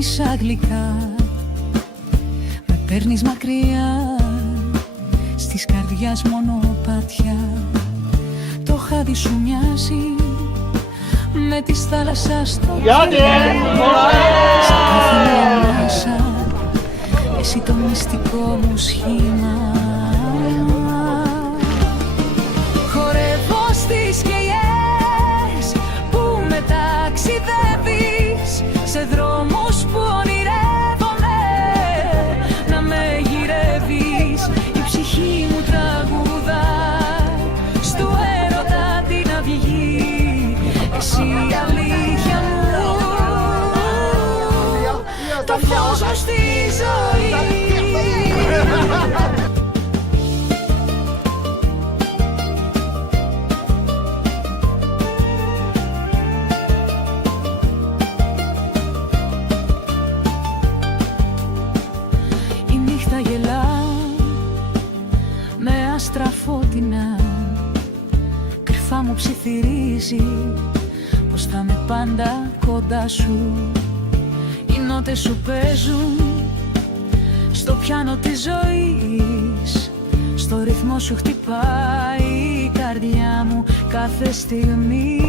μίλησα γλυκά, με παίρνεις μακριά, στις καρδιάς μονοπάτια. Το χάδι σου μοιάζει με της θάλασσας το στα καθημερινά μέσα, εσύ το μυστικό μου σχήμα. Χορεύω στις σκιές που με ταξιδεύεις, σε δρόμους που ονειρεύομαι να με γυρεύεις. Η ψυχή μου τραγουδά στου έρωτα την αυγή, εσύ η αλήθεια μου, το φως μου στη ζωή. Η νύχτα γελά με άστρα φωτεινά, κρυφά μου ψιθυρίζει πως θα είμαι πάντα κοντά σου. Οι νότες σου παίζουν στο πιάνο της ζωής, στο ρυθμό σου χτυπάει η καρδιά μου κάθε στιγμή.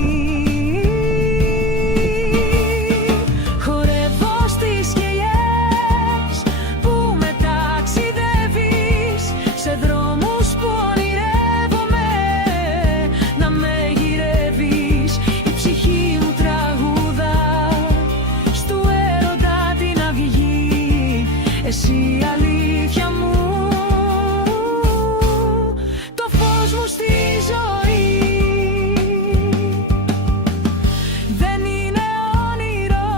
Χορεύω στις σκιές που με ταξιδεύεις, σε δρόμους που ονειρεύομαι να με γυρεύεις. Η ψυχή μου τραγουδά στου έρωτα την αυγή, εσύ η αλήθεια μου, το φως μου στη ζωή. Δεν είναι όνειρο,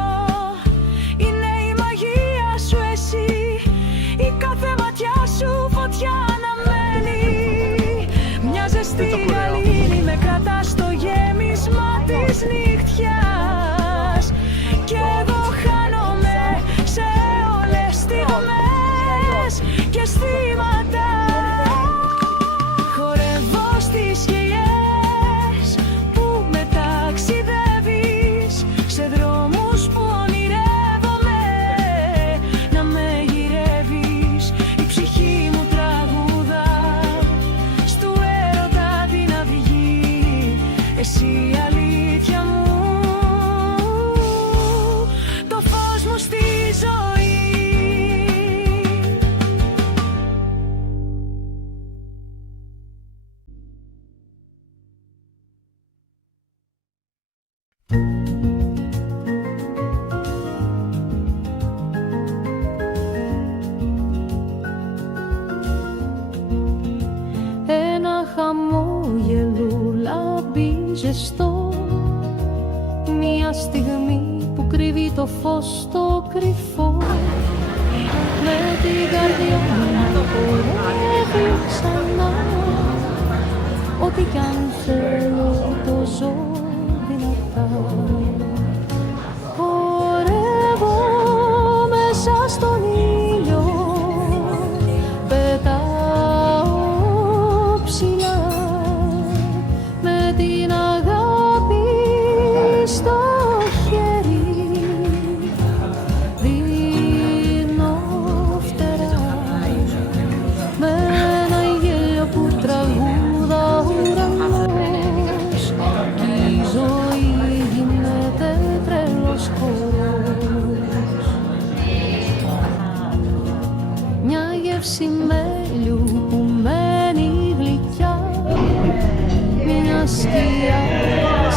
είναι η μαγεία σου εσύ, η κάθε ματιά σου φωτιά αναμένει. Μια ζεστή γαλήνη με κρατά στο γέμισμα της νυχτιάς, και εγώ χάνομαι σε όλες στιγμές και αισθήματα. Χορεύω στις σκιές που με ταξιδεύεις, σε δρόμους που ονειρεύομαι να με γυρεύεις. Η ψυχή μου τραγουδά στου έρωτα την αυγή, εσύ η αλήθεια μου, το φως μου στη ζωή. Ένα χαμόγελο λάμπει ζεστό, μια στιγμή που κρύβει το φως στο κρυφό. Με την καρδιά μου χορεύει ξανά, ό,τι κι αν θέλω το ζω δυνατά. Χορεύω μέσα στον ήλιο, πετάω ψηλά, με την αγάπη στο χέρι δίνω φτερά, με ένα γέλιο που τραγούδα ουρανός, κι η ζωή γίνεται τρελός χορός. Μια γεύση μέλιου που μένει γλυκιά, μια σκιά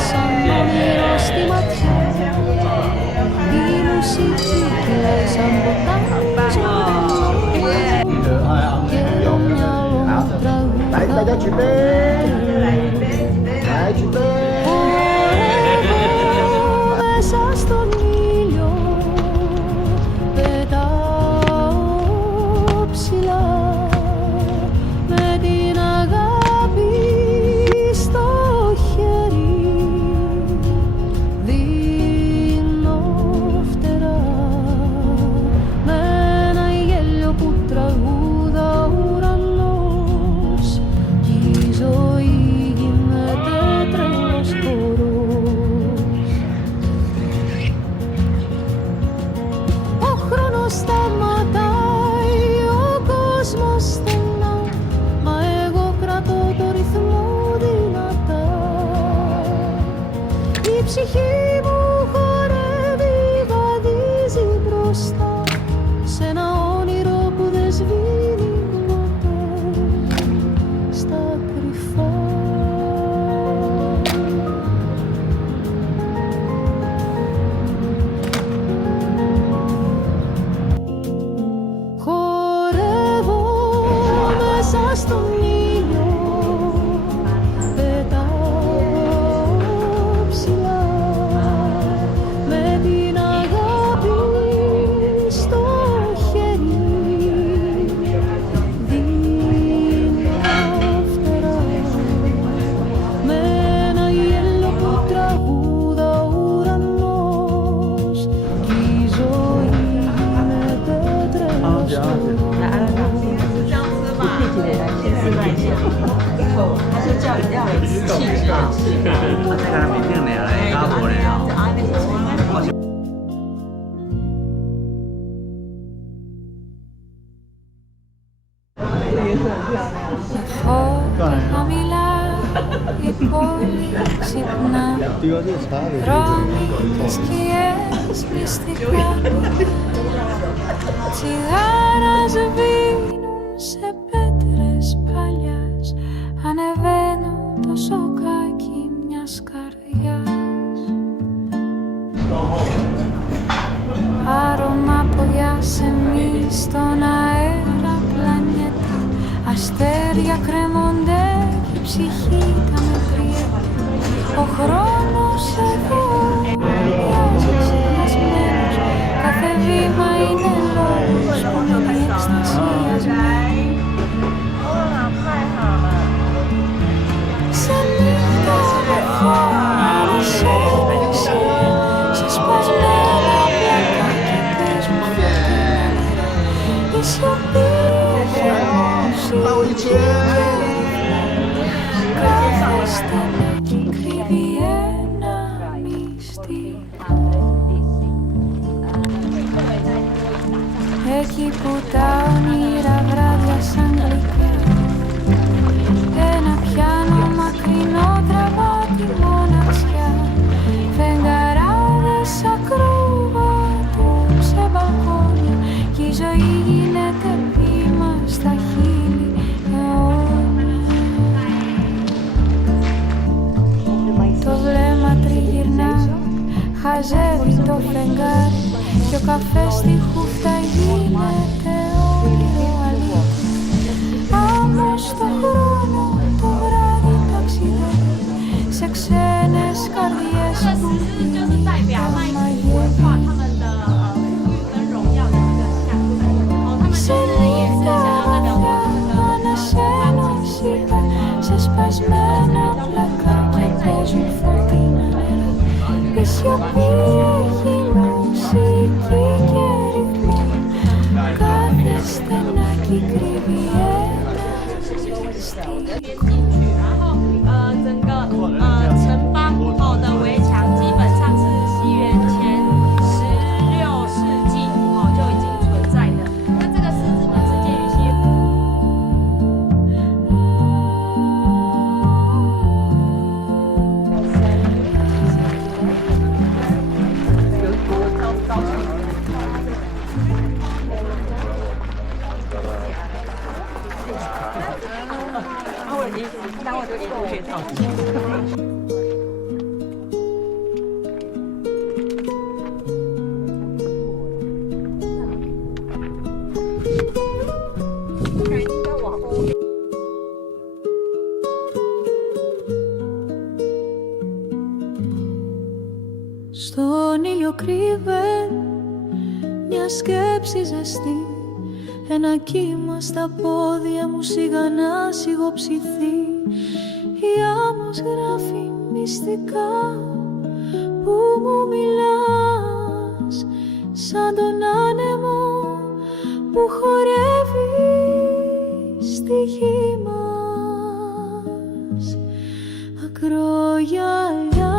σαν όνειρο στη ματιά, η μουσική κλαίει σαν ποτάμι ζωντανό, και το μυαλό μου τραγουδά. Χορεύω μέσα στον ήλιο, πετάω ψηλά, με την αγάπη στο χέρι δίνω φτερά, με ένα γέλιο που τραγούδα ουρανός, κι η ζωή 他说叫要有气质啊。我这个面頂嚟啊，加過嚟啊。Χαμηλά η πόλη ξυπνά, δρόμοι και σκιές μυστικά, τσιγάρα σβήνουν σε πέτρες παλιάς, ανεβαίνουν το σοκάκι μιας καρδιάς. Άρωμα ποδιά σε μη στον αέρα πλανήτα, αστέρια κρέμονται και η ψυχή τα μετριέται. Ο χρόνος εδώ μοιάζει ξεχασμένος, κάθε βήμα είναι λόγος που με εκστασιασμένος. Σε νύχτα με φόβο σε έπαιξε, σε σπασμένα πλάκα και πες μου φωτεινά. Η σιωπή κάθε στενάκι κρύβει ένα μυστικό. Εκεί που τα όνειρα βράδια σαν γλυκά, ένα πιάνο μακρινό τραβά τη μοναξιά, φεγγαράδες ακροβατούν σε μπαλκόνια κι η ζωή γίνεται βήμα στα χείλη αιώνια. Το βλέμμα τριγυρνά, χαζεύει το φεγγάρι κι ο καφές στη χούφτα γίνεται όνειρο αλήθεια. Όμως το χρόνο το βράδυ ταξιδεύει σε ξένες καρδιές που η νύχτα μαγεύει. Σε νύχτα βαθιά ανασένω σίγα, σε σπασμένα πλακάκια παίζουν φωτεινά νερά. Η σιωπή έχει μουσική και ρυθμό, κάθε στενάκι κρύβει ένα μυστικό. 整个城邦后的围墙基本上是西元前16世纪就已经存在的。那这个狮子呢是介于西元。Στον ήλιο κρύβε μια σκέψη ζεστή, ένα κύμα στα πόδια μου σιγά να σιγοψηθεί. Η άμμος γράφει μυστικά που μου μιλάς, σαν τον άνεμο που χορεύει στη γη μας. Ακρογιαλιά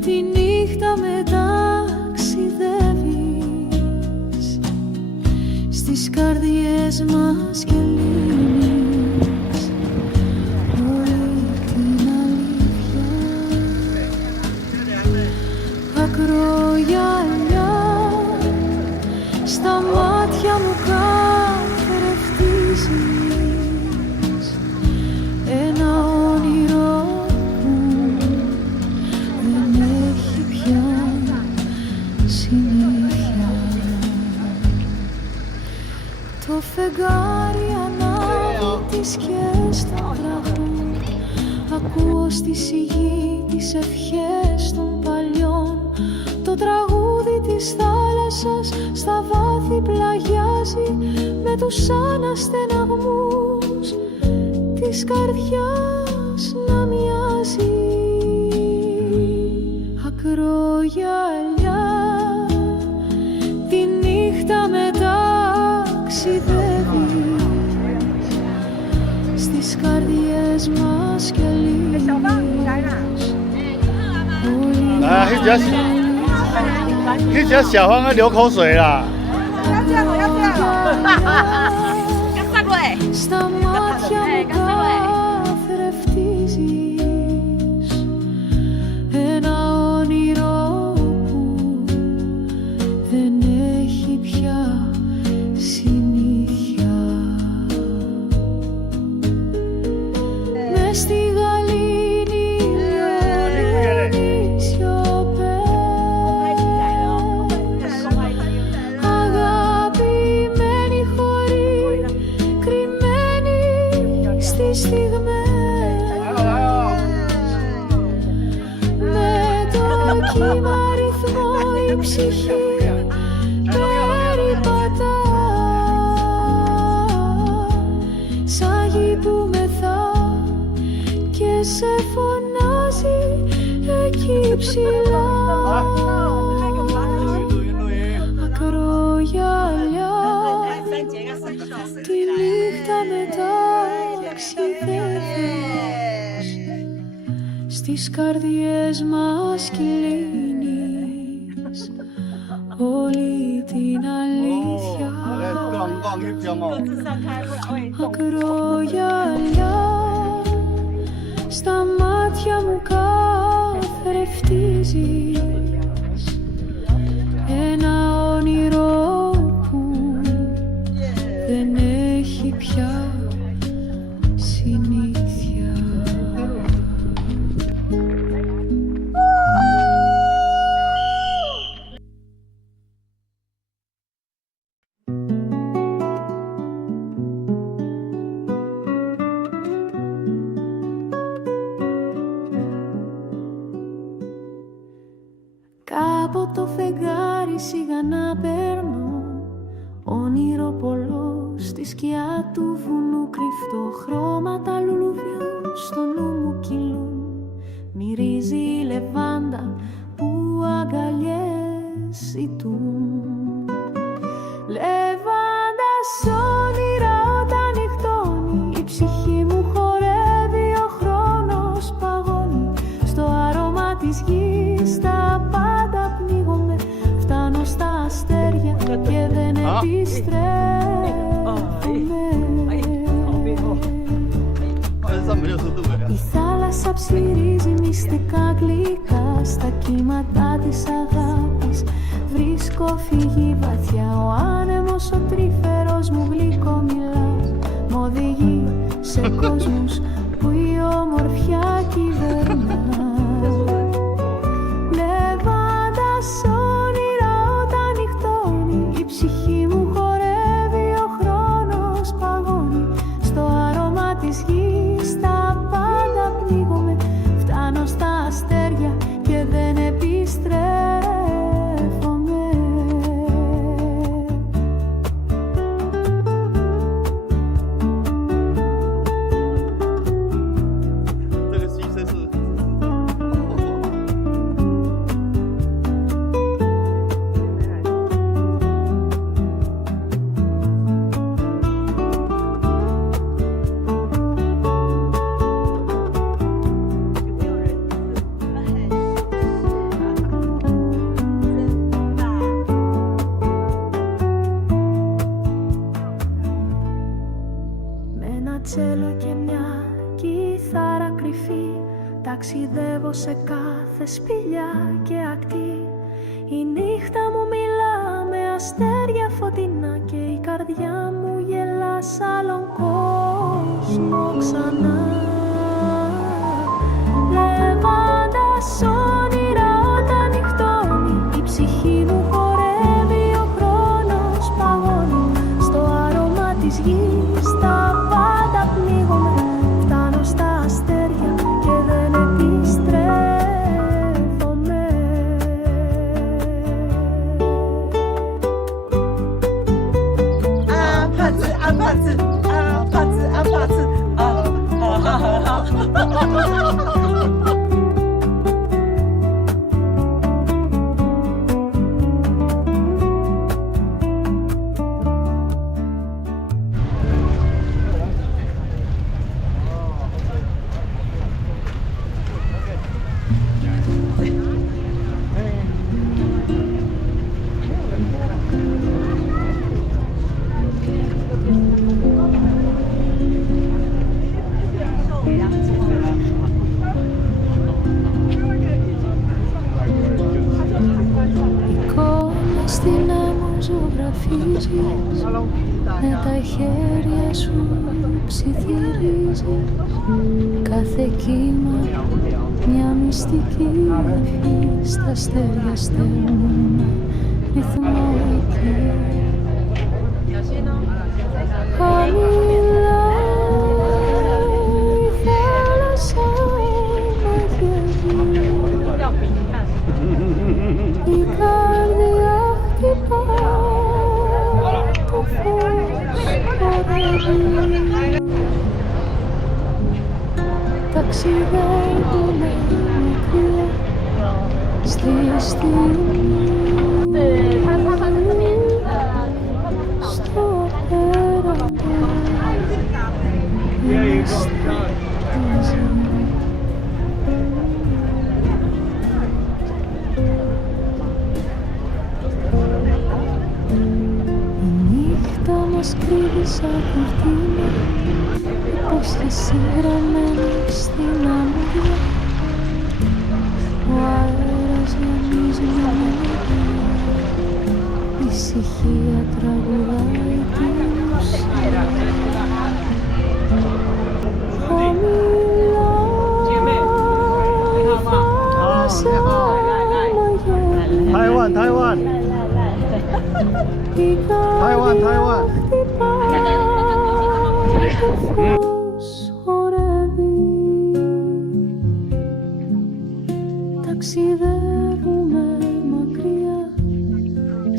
τη νύχτα μεταξιδεύεις, στις καρδιές μας και λύνεις όλη την αλήθεια. Ακρογιαλιά στα μάτια μου καθρεφτίζεις, ένα όνειρο που δεν έχει πια συνήθεια. Το φεγγάρι ανάβει τις σκιές των βραχών, ακούω στη σιγή τις ευχές των παλιών. Το τραγούδι της θάλασσας στα βάθη πλαγιάζει με τους αναστεναγμούς της καρδιάς να μοιάζει. Ακρογιαλιά τη νύχτα μεταξιδεύεις, καρδιές μας και λύνεις.来啊，那只小黄啊流口水啦。 Στα μάτια μου καθρεφτίζεις ένα όνειρο που δεν έχει πια συνήθεια. Μες στη γαλήνη μένει σιωπές, αγαπημένοι χωρί κρυμμένοι στις στιγμές. Με το κύμα ρυθμό η ψυχή περιπατά, σαν γη που μεθά και σε φωνάζει εκεί ψηλά. Ακρογιαλιά τη νύχτα μετά ταξιδεύεις, στις καρδιές μας κλείνεις όλη την αλήθεια. Ακρογιαλιά στα μάτια μου καθρεφτίζεις ένα όνειρο που δεν έχει πια συνήθεια. Κάπου το φεγγάρι σιγά να παίρνω, όνειρο πολλό στη σκιά του βουνού κρυφτό. Χρώματα λουλουδιού στο νου μου κυλούν, μυρίζει η λεβάντα που αγκαλιές ζητούν. Λεβάντας όνειρα όταν νυχτώνει, η ψυχή μου χορεύει, ο χρόνος παγώνει. Στο άρωμα της γης τα πάντα πνίγομαι, φτάνω στα αστέρια και δεν επιστρέφομαι. Η θάλασσα ψυρίζει μυστικά γλυκά, στα κύματα της αγάπης βρίσκω φυγή βαθιά. Ο άνεμος ο τρυφερός μου γλυκό μιλά, μ' οδηγεί σε κόσμους που η ομορφιά κυβερνά. Λεβάντας όνειρα όταν νυχτώνει, η ψυχή μου χορεύει, ο χρόνος παγώνει. Στο άρωμα της γης τα πάντα πνίγομαι, φτάνω στα αστέρια και δεν επιστρέφομαι. Τσέλο και μια κιθάρα κρυφή, ταξιδεύω σε κάθε σπηλιά και ακτή. Η νύχτα μου μιλά με αστέρια φωτεινά και η καρδιά μου γελά σ' άλλον κόσμο ξανά. Λεβάντας όνειρα όταν νυχτώνει, η ψυχή μου χορεύει, ο χρόνος παγώνει. Στο άρωμα της γης τα πάντα πνίγομαι, φτάνω στα αστέρια και δεν επιστρέφομαι. Απάτσι, απάτσι, απάτσι, απάτσι. ζωγραφίζεις, με τα χέρια σου ψιθυρίζεις κάθε κύμα μια μυστική ευχή, στα αστέρια στέλνουν ρυθμό εκεί. Χαμηλά η θάλασσα μαγεύει, η καρδιά χτυπά, το φως χορεύει. Ταξιδεύουμε μακριά στη στιγμή, στο απέραντο είμαστε μαζί. Η νύχτα μας κρύβει σαν κουρτίνα, υπόσχεση γραμμένη στην αμμουδιά. Ο αέρας γεμίζει με μελωδία, η ησυχία τραγουδάει την ουσία. Χαμηλά η θάλασσα μαγεύει, Taiwan, Taiwan. η Taiwan, καρδιά Taiwan. χτυπά, το φως χορεύει. Ταξιδεύουμε μακριά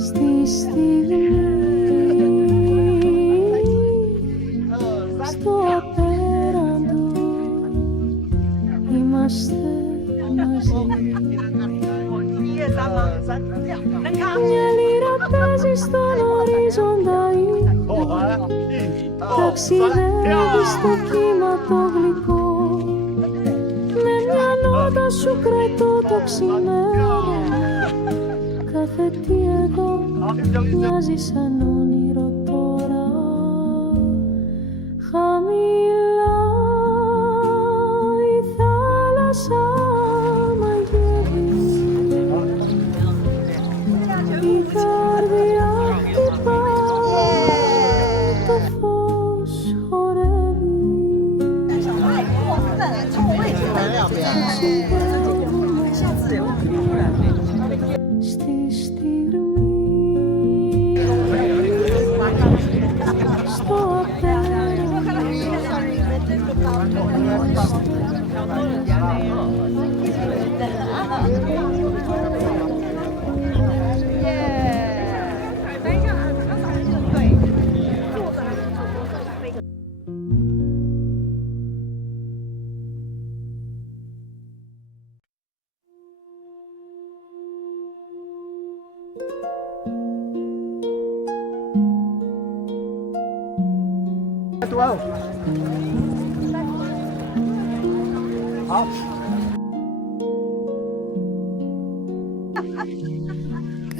στη στιγμή, στο απέραντο είμαστε μαζί. Μια λύρα παίζει στον ορίζοντα, ταξιδεύει στο κύμα το γλυκό, με μια νότα σου κρατώ το ξημέρωμα. Κάθε τι εδώ μοιάζει σαν όνειρο τώρα. Χαμηλά η θάλασσα μαγεύει, η καρδιά χτυπά, το φως χορεύει. Στη στιγμή, στο απέραντο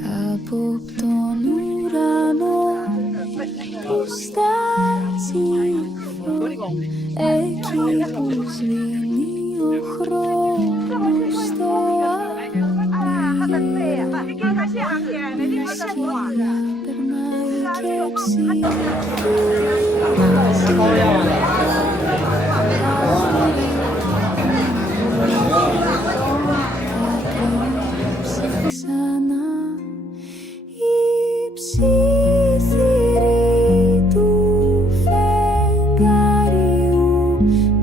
κάπου απ' τον ουρανό που στάζει φως, εκεί που σβήνει ο χρόνος στο απειρίο, μια σκηνή περνάει και ψυχή. Ξανά η ψιθυρή του φεγγαριού,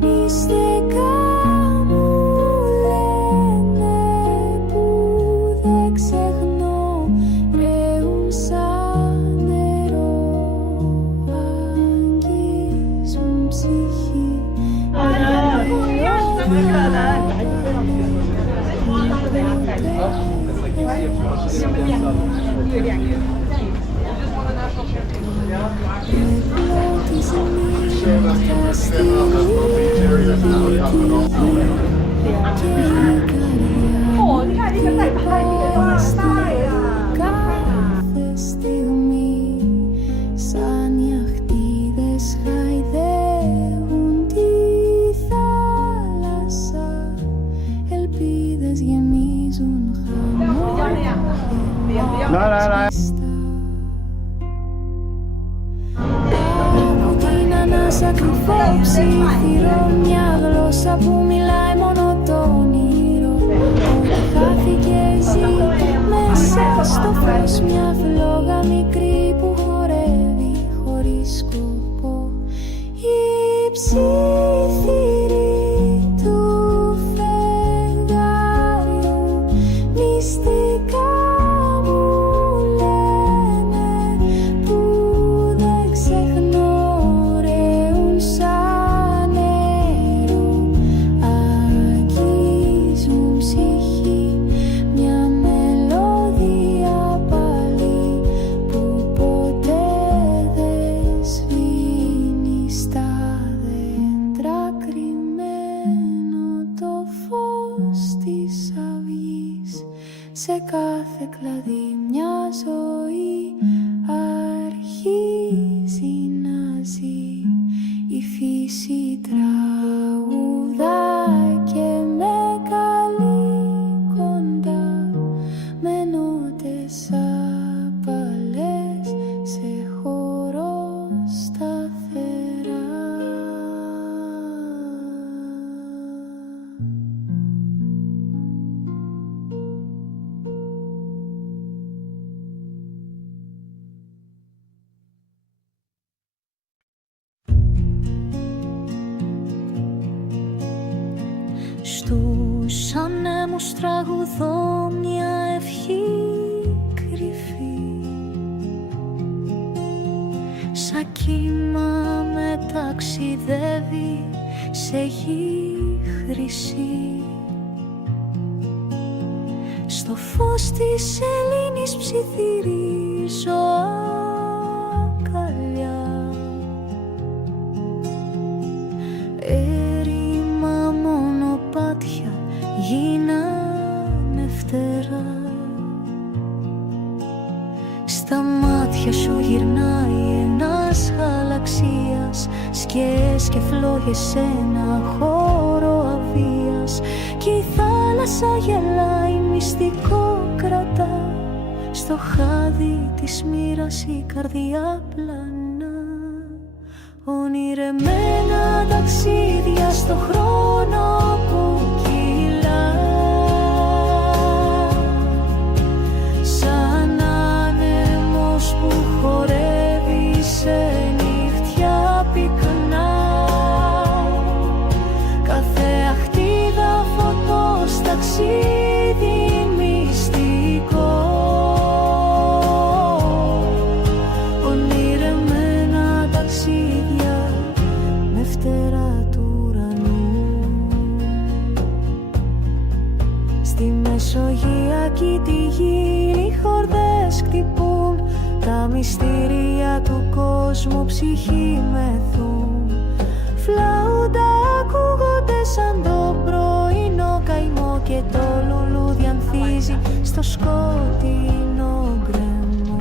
μυστικά μου λένε που δεν ξεχνώ, ρέουν σαν νερό, αγγίζουν ψυχή. Κάθε στιγμή σαν ιαχτίδες χαϊδεύουν τη θάλασσα, ελπίδες γεμίζουν χαμόγελα. μέσα κρυφό ψιθυρό, μια γλώσσα που μιλάει μόνο το όνειρο. Ότι χάθηκε ζει μέσα στο φως, μια φλόγα μικρή που χορεύει χωρίς σκοπό. Η ψιθυρή του φεγγάριου μυστικά μου λένε, που δεν ξεχνώ ρέουν σαν νερό. Αγγίζουν ψυχή μια μελωδία πάλι που ποτέ δεν σβήνει στα δέντρα, κρυμμένο το φως της αυγής. Σε κάθε κλαδί μια ζωή αρχίζει να ζει. Η φύση τραγουδά και με καλεί κοντά, με νότες απαλές σε χώρο σταθερά. Στους ανέμους τραγουδώ μια ευχή κρυφή, σαν κύμα με ταξιδεύει σε γη χρυσή. Στο φως της σελήνης ψιθυρίζω αγκαλιά, έρημα μονοπάτια γίνανε φτερά. Στα μάτια σου γυρνάει ένας γαλαξίας, σκιές και φλόγες σε ένα χώρο αβίας. Κι η θάλασσα γελάει, μυστικό κρατά, στο χάδι της μοίρας η καρδιά πλανά. Ονειρεμένα ταξίδια στο χρόνο που κυλά, σαν άνεμος που χορεύει σε νύχτια πυκνά. Κάθε αχτίδα φωτός, ταξίδι μυστικό, ονειρεμένα ταξίδια με φτερά του ουρανού. Στη μεσογειακή τη γη οι χορδές χτυπούν, τα μυστήρια του κόσμου ψυχή μεθούν. Φλάουντα ακούγονται σαν το πρωινό καημό, και το λουλούδι ανθίζει στο σκοτεινό γκρεμό.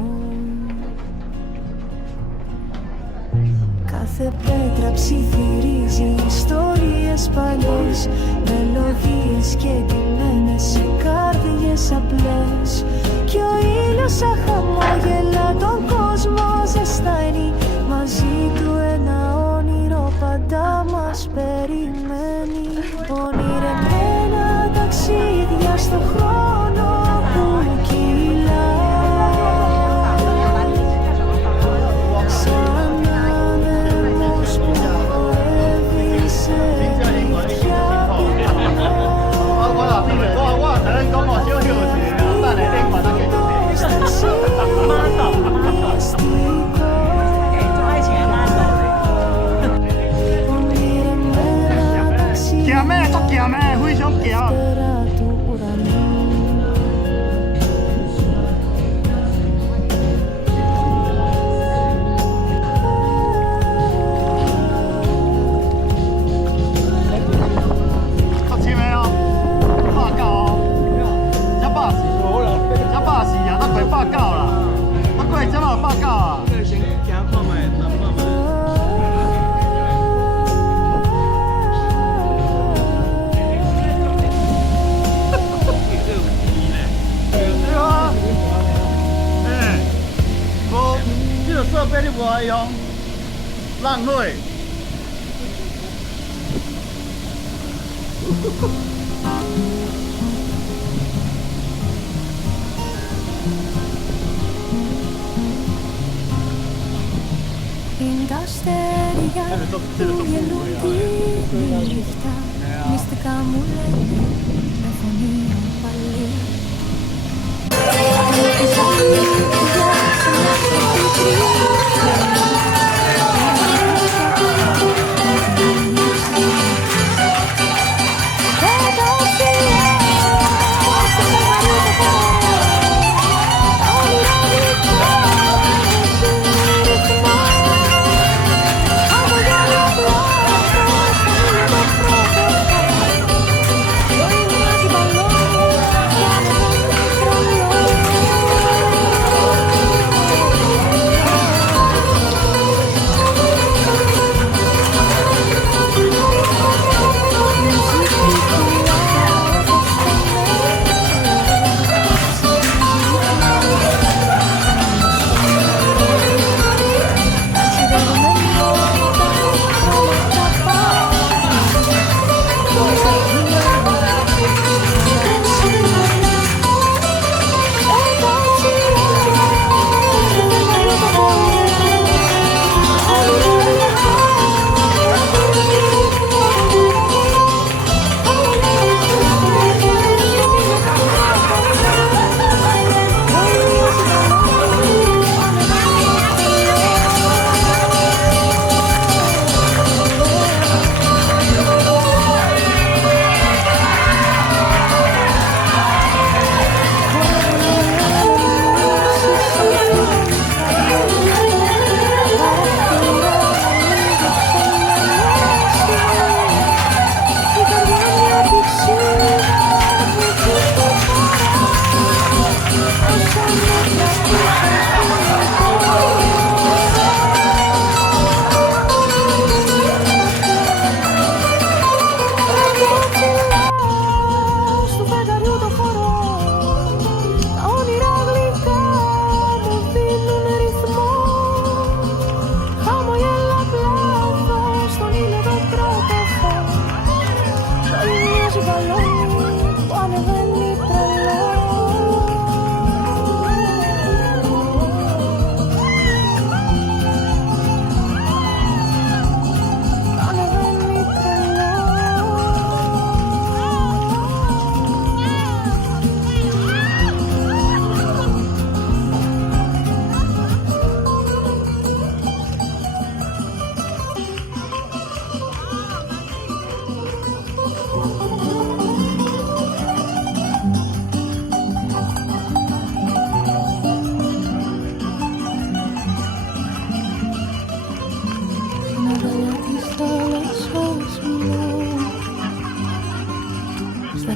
Κάθε πέτρα ψιθυρίζει ιστορίες παλιές, μελωδίες και ντυμένες σε κάρδιες απλές. Κι ο ήλιος σαν χαμόγελα τον κόσμο ζεσταίνει, μαζί του ένα όνειρο πάντα μας περιμένει. Ονειρεμένα ταξίδια στο χρόνο που κυλά, σαν άνεμος που χορεύει σε νύχτια πυκνά.设备你无爱用，浪费。Είναι τα αστέρια που γελούν τη νύχτα. Μυστικά μου λένε με φωνή οπαλή.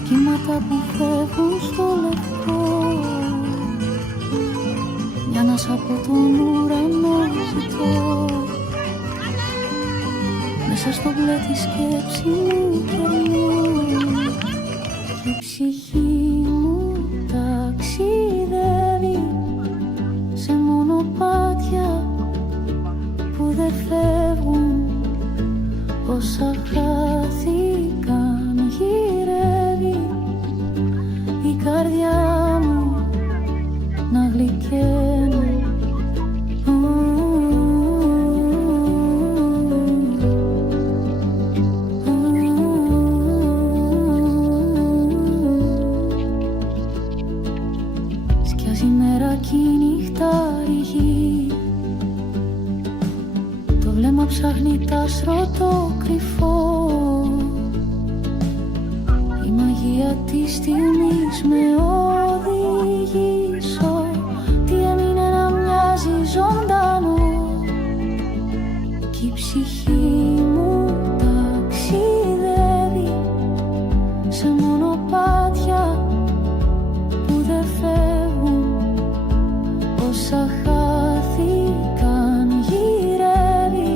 κύματα που φεύγουν στο λευκό, μια ανάσα από τον ουρανό ζητώ, μέσα στο μπλε τη σκέψη μου κερνώ, και η ψυχή μου ταξιδεύει σε μονοπάτια που δεν φεύγουν. Όσα χάθηκαν γυρεύει η καρδιά μου να γλυκαίνει. Σκιάζει η μέρα κι η νύχτα ρηγεί, το βλέμμα ψάχνει τ' άστρο το κρυφό. Η μαγεία της στιγμής με οδηγήσω, τι έμεινε να μοιάζει ζωντανό, κι η ψυχή μου ταξιδεύει σε μονοπάτια που δεν φεύγουν. Όσα χάθηκαν γυρεύει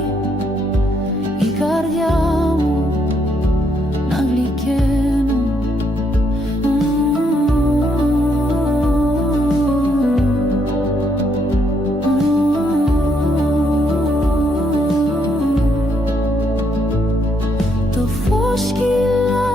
η καρδιά μου να γλυκαίνουν. Το φως κυλά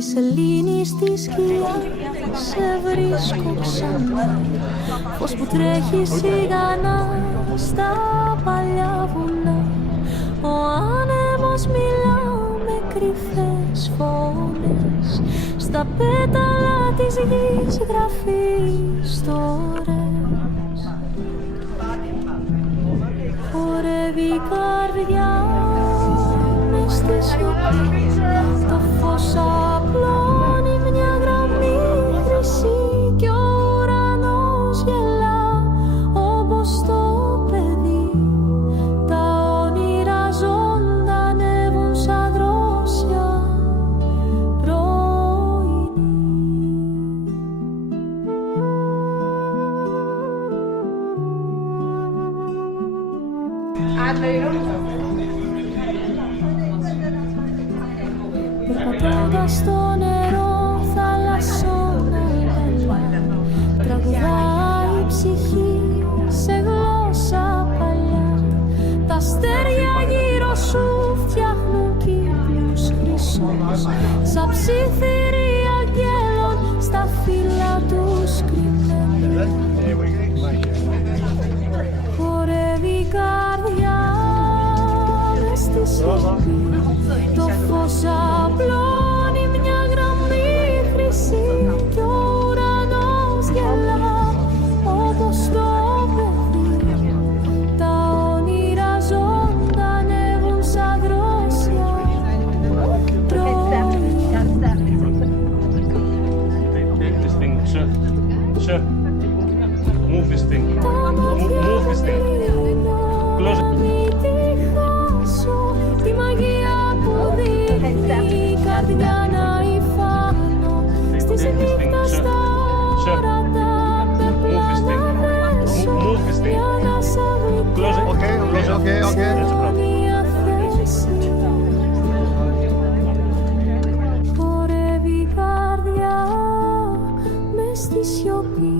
στη σελήνη, στη σκιά σε βρίσκω ξανά. Φως που τρέχει σιγανά στα παλιά βουνά. Ο άνεμος μιλά με κρυφές φωνές. Στα πέταλα της γης γράφει ιστορές. Χορεύει η καρδιά μες στη σιωπή. Το φως απλώνει μια γραμμή χρυσή κι ο ουρανός γελά όπως το παιδί. Τα όνειρα ζωντανεύουν σαν δρόσια πρωινή. Περπατώντας στο νερό θαλασσόνα τραγουδάει η ψυχή σε γλώσσα παλιά. Τα αστέρια γύρω σου φτιάχνουν κύκλους χρυσούς σαν ψιθυροί αγγέλων στα φύλλα τους κρυμμένοι. Χορεύει η καρδιά μες στη σιωπή. Το φως απλώνει μια γραμμή χρυσή κι ο ουρανός γελά όπως το παιδί. Τα όνειρα ζωντανεύουν σαν δρόσια πρωινή. Take this thing, sir. Move this thing. Move this thing. Close it. Μην τη χάσω τη μαγεία που δείχνει η καρδιά να υφάνω στις νύχτα στα όρατα πεπλά να δέσω για να σε βρω μια θέση. Χορεύει η καρδιά μες στη σιωπή.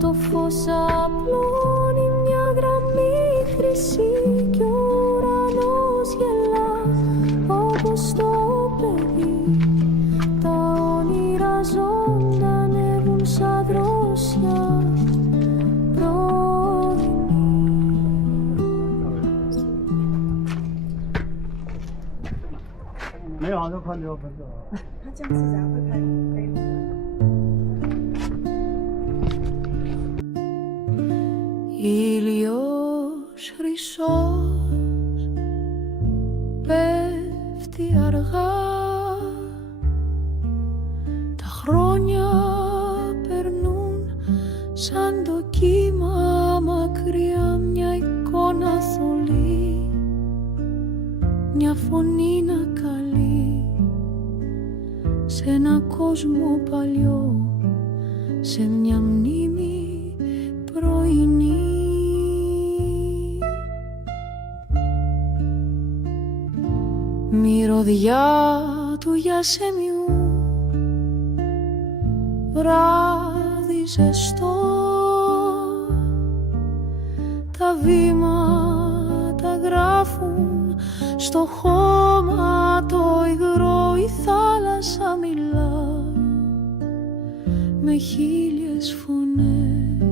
Το φως απλώνει μια γραμμή χρυσή κι ο ουρανός γελά όπως το παιδί. Τα όνειρα ζωντανεύουν σαν δρόσια πρωινή. Ήλιος χρυσός πέφτει αργά. Τα χρόνια περνούν σαν το κύμα μακριά. Μια εικόνα θολή, μια φωνή να καλεί σε ένα κόσμο παλιό, σε μια μνήμη πρωινή. Μυρωδιά του Γιασεμιού, βράδυ ζεστό. Τα βήματα γράφουν στο χώμα το υγρό. Η θάλασσα μιλά με χίλιες φωνές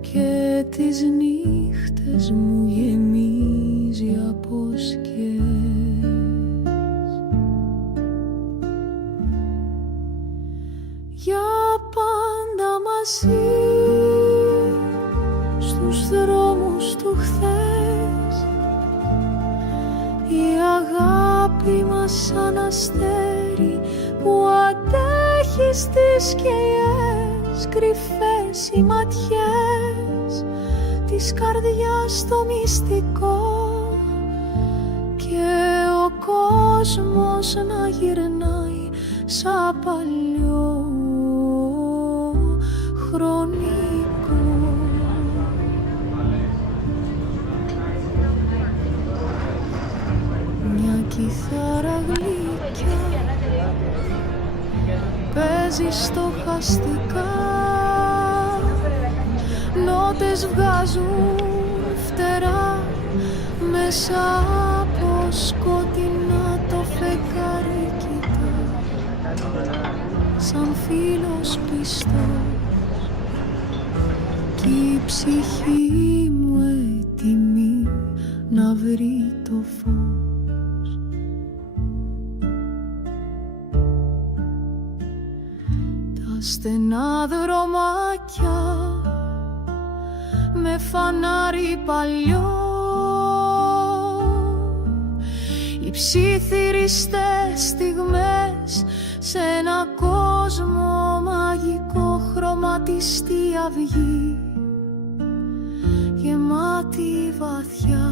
και τις νύχτες μου γεμίζει από σκιές. Για πάντα μαζί στους δρόμους του χθες, η αγάπη μας σαν αστέρι που αντέχει στις σκιές. Κρυφές οι ματιές της καρδιάς στο μυστικό και ο κόσμος να γυρνάει σαν παλιό χρονικό. Μια κιθάρα γλυκιά παίζει στοχαστικά, νότες βγάζουν φτερά μέσα από σκοτεινά. Το φεγγάρι κοιτά άλλος πιστός κι η ψυχή μου έτοιμη να βρει το φως. Τα στενά δρομάκια με φανάρι παλιό, οι ψιθυριστές στιγμές σε ένα κόσμο μαγικό, χρωματιστή αυγή γεμάτη βαθιά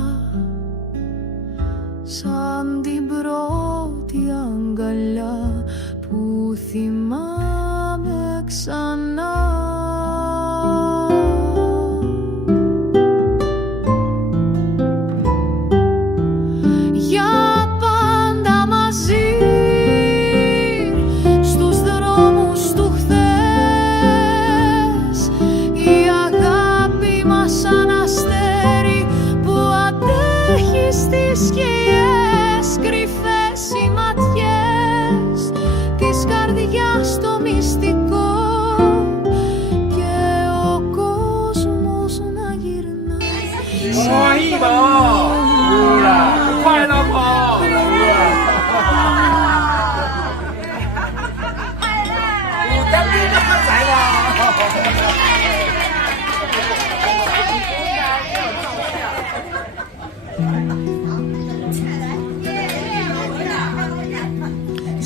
σαν την πρώτη αγκαλιά που θυμάμαι ξανά. Στις σκιές κρυφές οι ματιές της καρδιάς το μυστικό και ο κόσμος να γυρνά. 可以吗？快了吗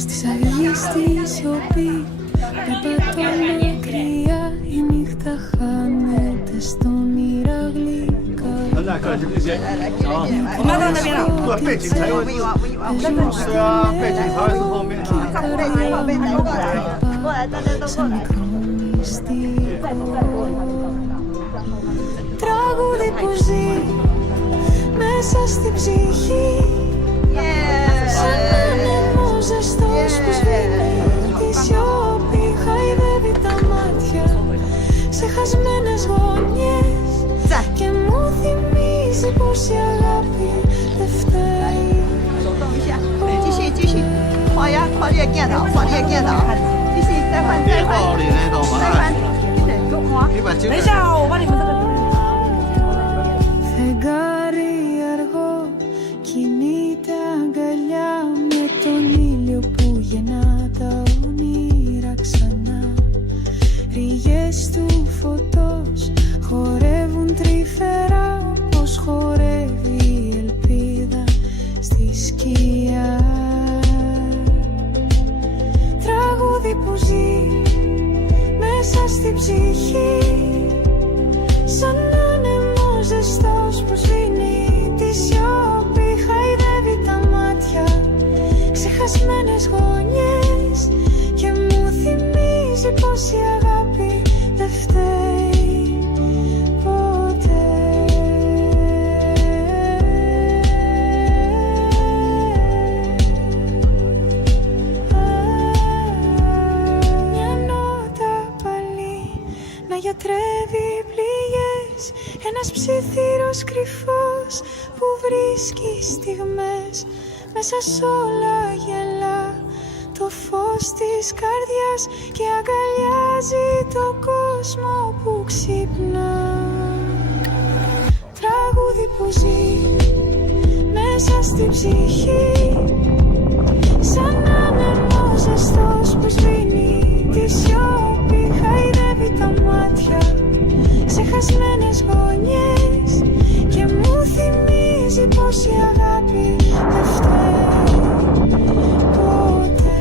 ？Στις αυγές στη σιωπή περπατώ μακριά, η νύχτα χάνεται στον όνειρα γλυκά. 我们到那边了。对，背景才会是啊，背景才会是后面。过来，大家都过来。 Τραγούδι που ζει μέσα στην ψυχή, σαν άνεμος ζεστός που σβήνει τη σιώπη, χαϊδεύει τα μάτια σε χασμένες γωνιές και μου θυμίζει πως η αγάπη δεν φταίει. 继续继续，画呀，画这个电脑，画这个电脑，继续再换再换，再换，给我摸。等一下哦，我帮你们这个。 Φεγγάρι αργό κινείται αγκαλιά με τον ήλιο που γεννά τα όνειρα ξανά. Ριγές του φωτός χορεύουν τρυφερά όπως χορεύει η ελπίδα στη σκιά. Τραγούδι που ζει μέσα στην ψυχή, σαν άνεμος ζεστός που σβήνει τη σιώπη, χαϊδεύει τα μάτια ξεχασμένες γωνιές και μου θυμίζει πως η αγάπη δεν φταίει ποτέ. Μια νότα πάλι να γιατρεύει πληγές, ένας ψιθύρος κρυφός που βρίσκει στιγμές μέσα σ' όλα γελά το φως της καρδιάς και αγκαλιάζει το κόσμο που ξυπνά. Τραγούδι που ζει μέσα στην ψυχή, σαν άνεμος ζεστός που σβήνει τη σιώπη, χαϊδεύει τα μάτια ξεχασμένες γωνιές και μου θυμίζει πως η αγάπη δεν φταίει ποτέ.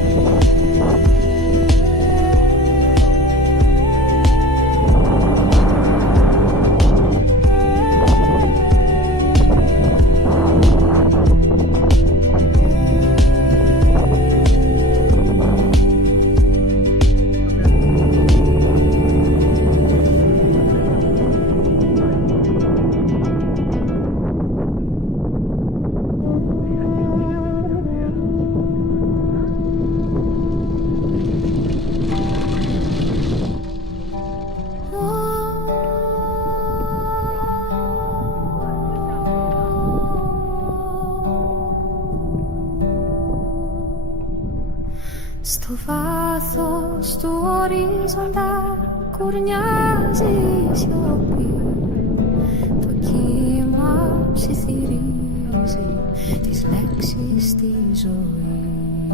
Στο βάθος του ορίζοντα κουρνιάζει η σιωπή. Το κύμα ψιθυρίζει τις λέξεις στη ζωή.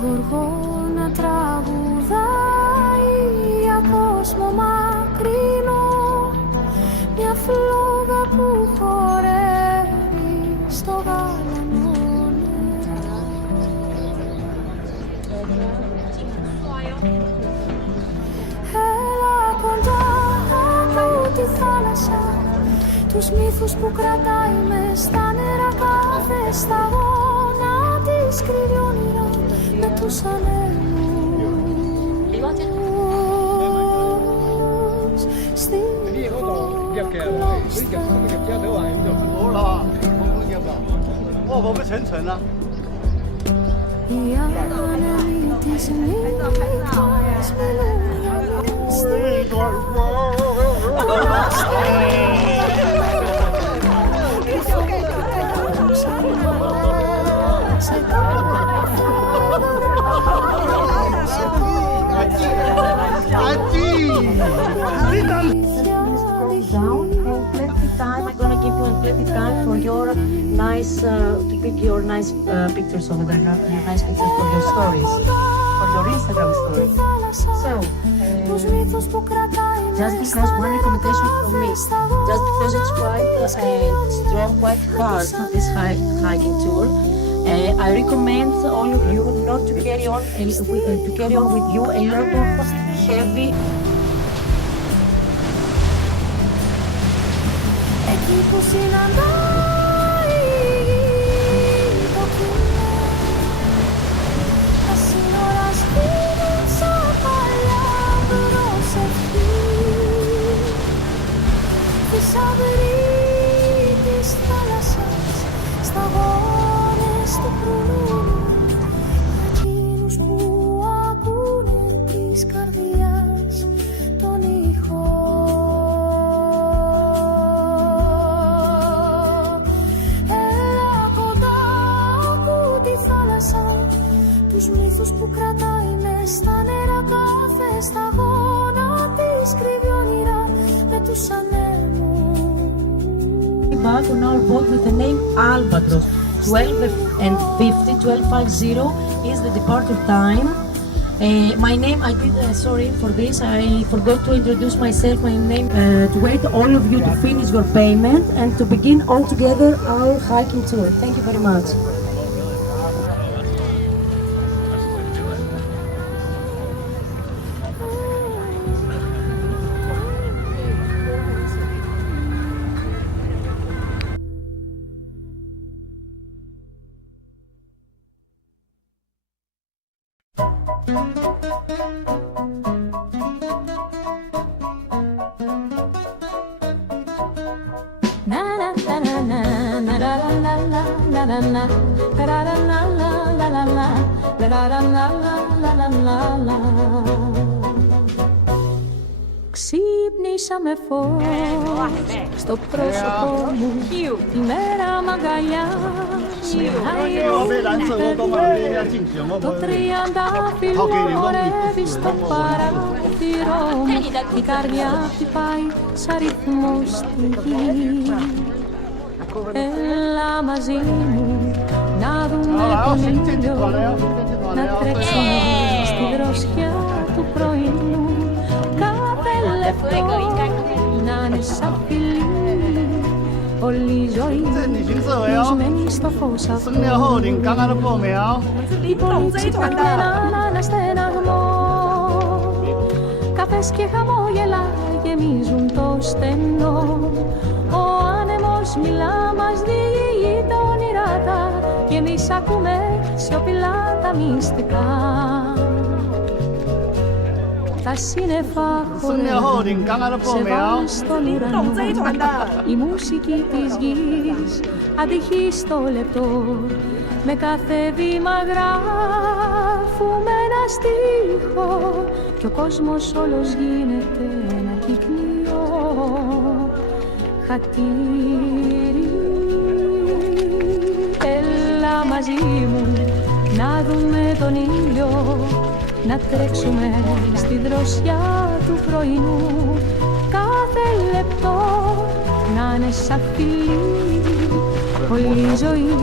Γοργόνα τραγουδάει για κόσμο μακρινό, μια φλόγα που χορεύει στο γαλανό νερό. Έλα κοντά, ακού τη θάλασσα, τους μύθους που κρατάει μες στα νερά. Κάθε σταγόνα της κρύβει όνειρα με τους ανέμους στην χωλώστα. Οι άνεμοι της νύχτας μιλούν στην I'm gonna give you plenty time for your nice to pick your nice pictures over there, your nice pictures for your stories, for your Instagram stories. So, just because one recommendation from me, just because it's quite strong, quite hard this hiking tour, I recommend all of you not to carry on with you a lot of heavy. Εκεί που συναντάει το κοινό, τα σύνορα σβήνουν σαν παλιά προσευχή. Θησαυροί της θάλασσας, σταγόνες του προνόμου, για εκείνους που ακούνε της καρδιάς τον ήχο. Τους μύθους που κρατάει μες στα νερά. Κάθε σταγόνα της κρύβει όνειρα με τους ανέμους. Back on our boat with the name Albatros. 12:50, 12:50 is the departure time. My name, I did, sorry for this, I forgot to introduce myself, my name, to wait all of you to finish your payment and to begin all together our hiking tour. Thank you very much. Ξύπνησα με φως στο πρόσωπό μου, η μέρα μ' αγκαλιάζει, το τριαντάφυλλο χορεύει στο παράθυρό μου, η καρδιά χτυπάει σαν ρυθμό στη γη. Έλα μαζί μου να δούμε τον ήλιο, να τρέξουμε στη δροσιά του πρωινού. Κάθε λεπτό να είναι σαν φιλί, όλη η ζωή κλεισμένη στο φως αυτό. Οι πολλοί ξυπνάνε ένα στεναγμό, καφές και χαμόγελα γεμίζουν το στενό. Ο άνεμος μιλά, μας διηγεί τα όνειρά τα κι εμείς ακούμε σιωπηλά τα μυστικά. Τα σύννεφα χορεύουν, σε βάλουν στον ουρανό. Η μουσική της γης αντυχεί στο λεπτό. Με κάθε βήμα γράφουμε ένα στίχο κι ο κόσμος όλος γίνεται ένα κυκνίο χατήρι. Έλα μαζί μου να δούμε τον ήλιο, να τρέξουμε στη δροσιά του πρωινού. Κάθε λεπτό να είναι σαν φιλί, όλη η ζωή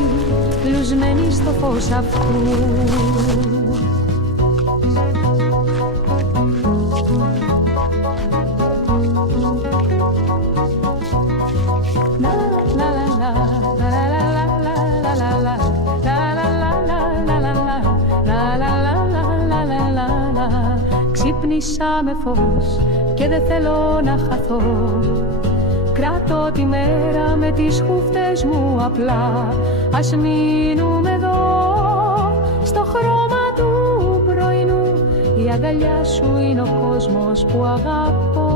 λουσμένη στο φως αυτού. Ξύπνησα με φως και δεν θέλω να χαθώ. Κράτω τη μέρα με τις χούφτες μου απλά. Ας μείνουμε εδώ στο χρώμα του πρωινού. Η αγκαλιά σου είναι ο κόσμος που αγαπώ.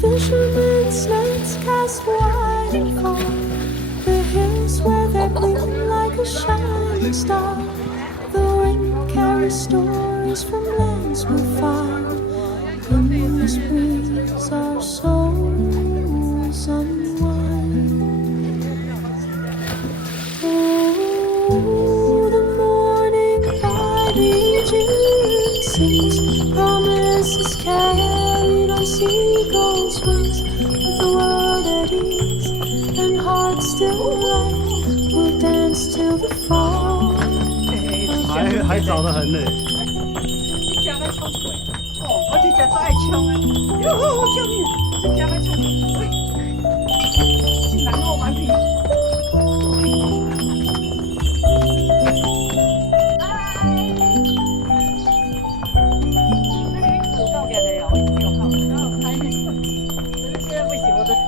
Fishermen's nets cast wide and far, the hills where they gleam like a shining star. The wind carries stories from lands friends will find in this breeze our souls unwind. Oh, the morning by the Egyptian sings, promises carried on seagulls' wings, with the world at ease and hearts still light, we'll dance till the fall. 还早得很呢。我这只都爱冲啊！哟，我救命！这家在冲水，喂，竟然给我顽皮！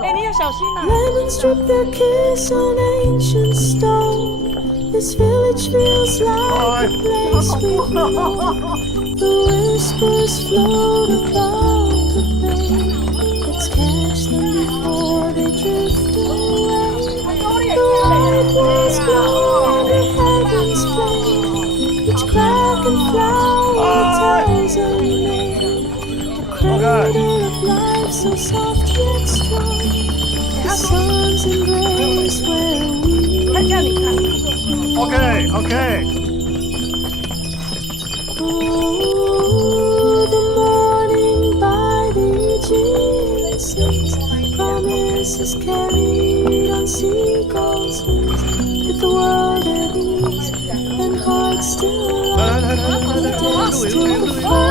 哎，你要小心呐！Lemons drip their kiss on ancient stone. This village feels like a place we've known. The whispers float above the bay. Let's catch them before they drift away. The white walls glow under heaven's flame. Each crack and flower tells a name. The cradle of life so soft yet strong. The sun's embrace where we Okay. Oh, the morning by the Egyptian sings, promises carried on seagulls' wings, with the world at ease and hearts still light, we'll dance till the fall.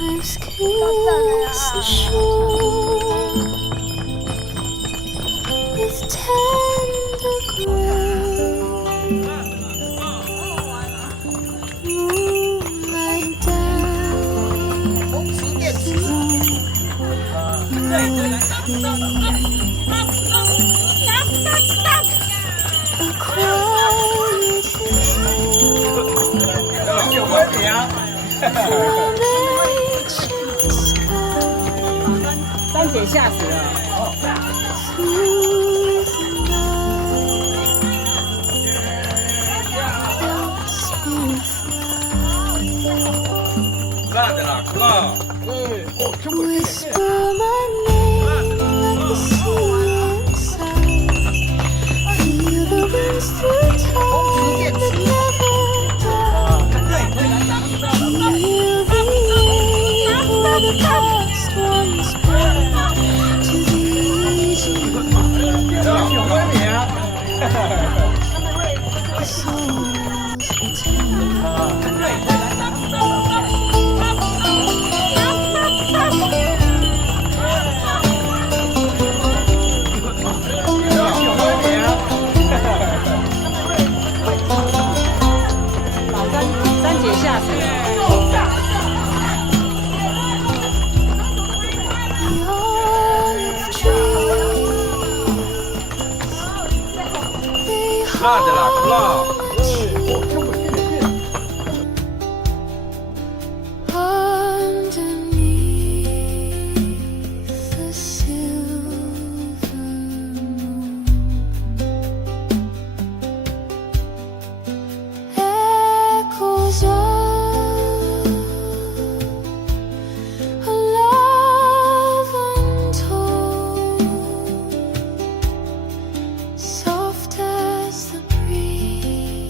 Waves kiss the shore with tender grace. Moonlight dances a quiet hill. 三姐吓死了。 Whisper my name like the sea inside. Feel the winds through time that never die. Heal the ache where the past once burned to the easy souls return. Underneath the silver moon, echoes of a love untold, soft as the breeze.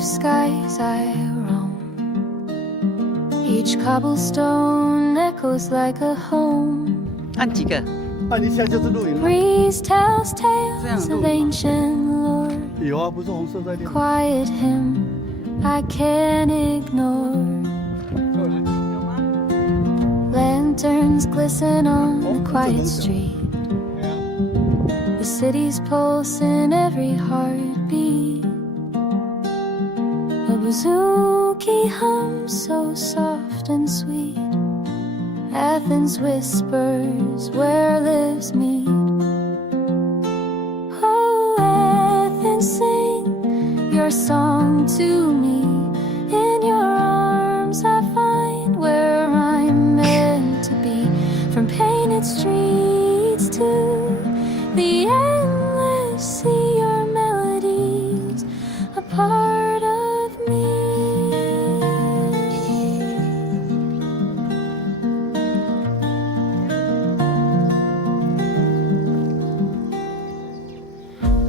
skies I roam. Each cobblestone echoes like a home. 按几个？你现在就是录影了。 Breeze tells tales of ancient lore. 有啊，不是红色在练。 Quiet hymn I can't ignore. Lanterns glisten on the quiet street. The city's pulse in every heartbeat. A bouzouki hums so soft and sweet. Athens whispers where lives meet. Oh, Athens, sing your song to me. In your arms I find where I'm meant to be. From painted streets to the endless sea, your melodies a part of me.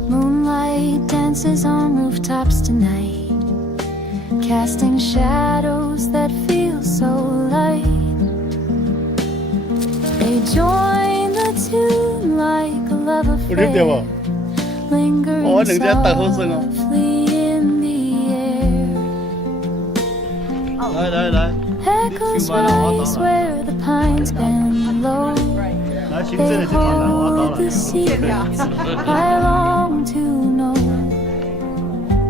Moonlight dances on rooftops tonight, casting shadows that feel so light. They join the tune like a love affair, lingering softly in the air. 来， Echoes rise where the pines bend low. 来，行政 They 的集团来，我要 hold 到 the 了。 secrets I long to know.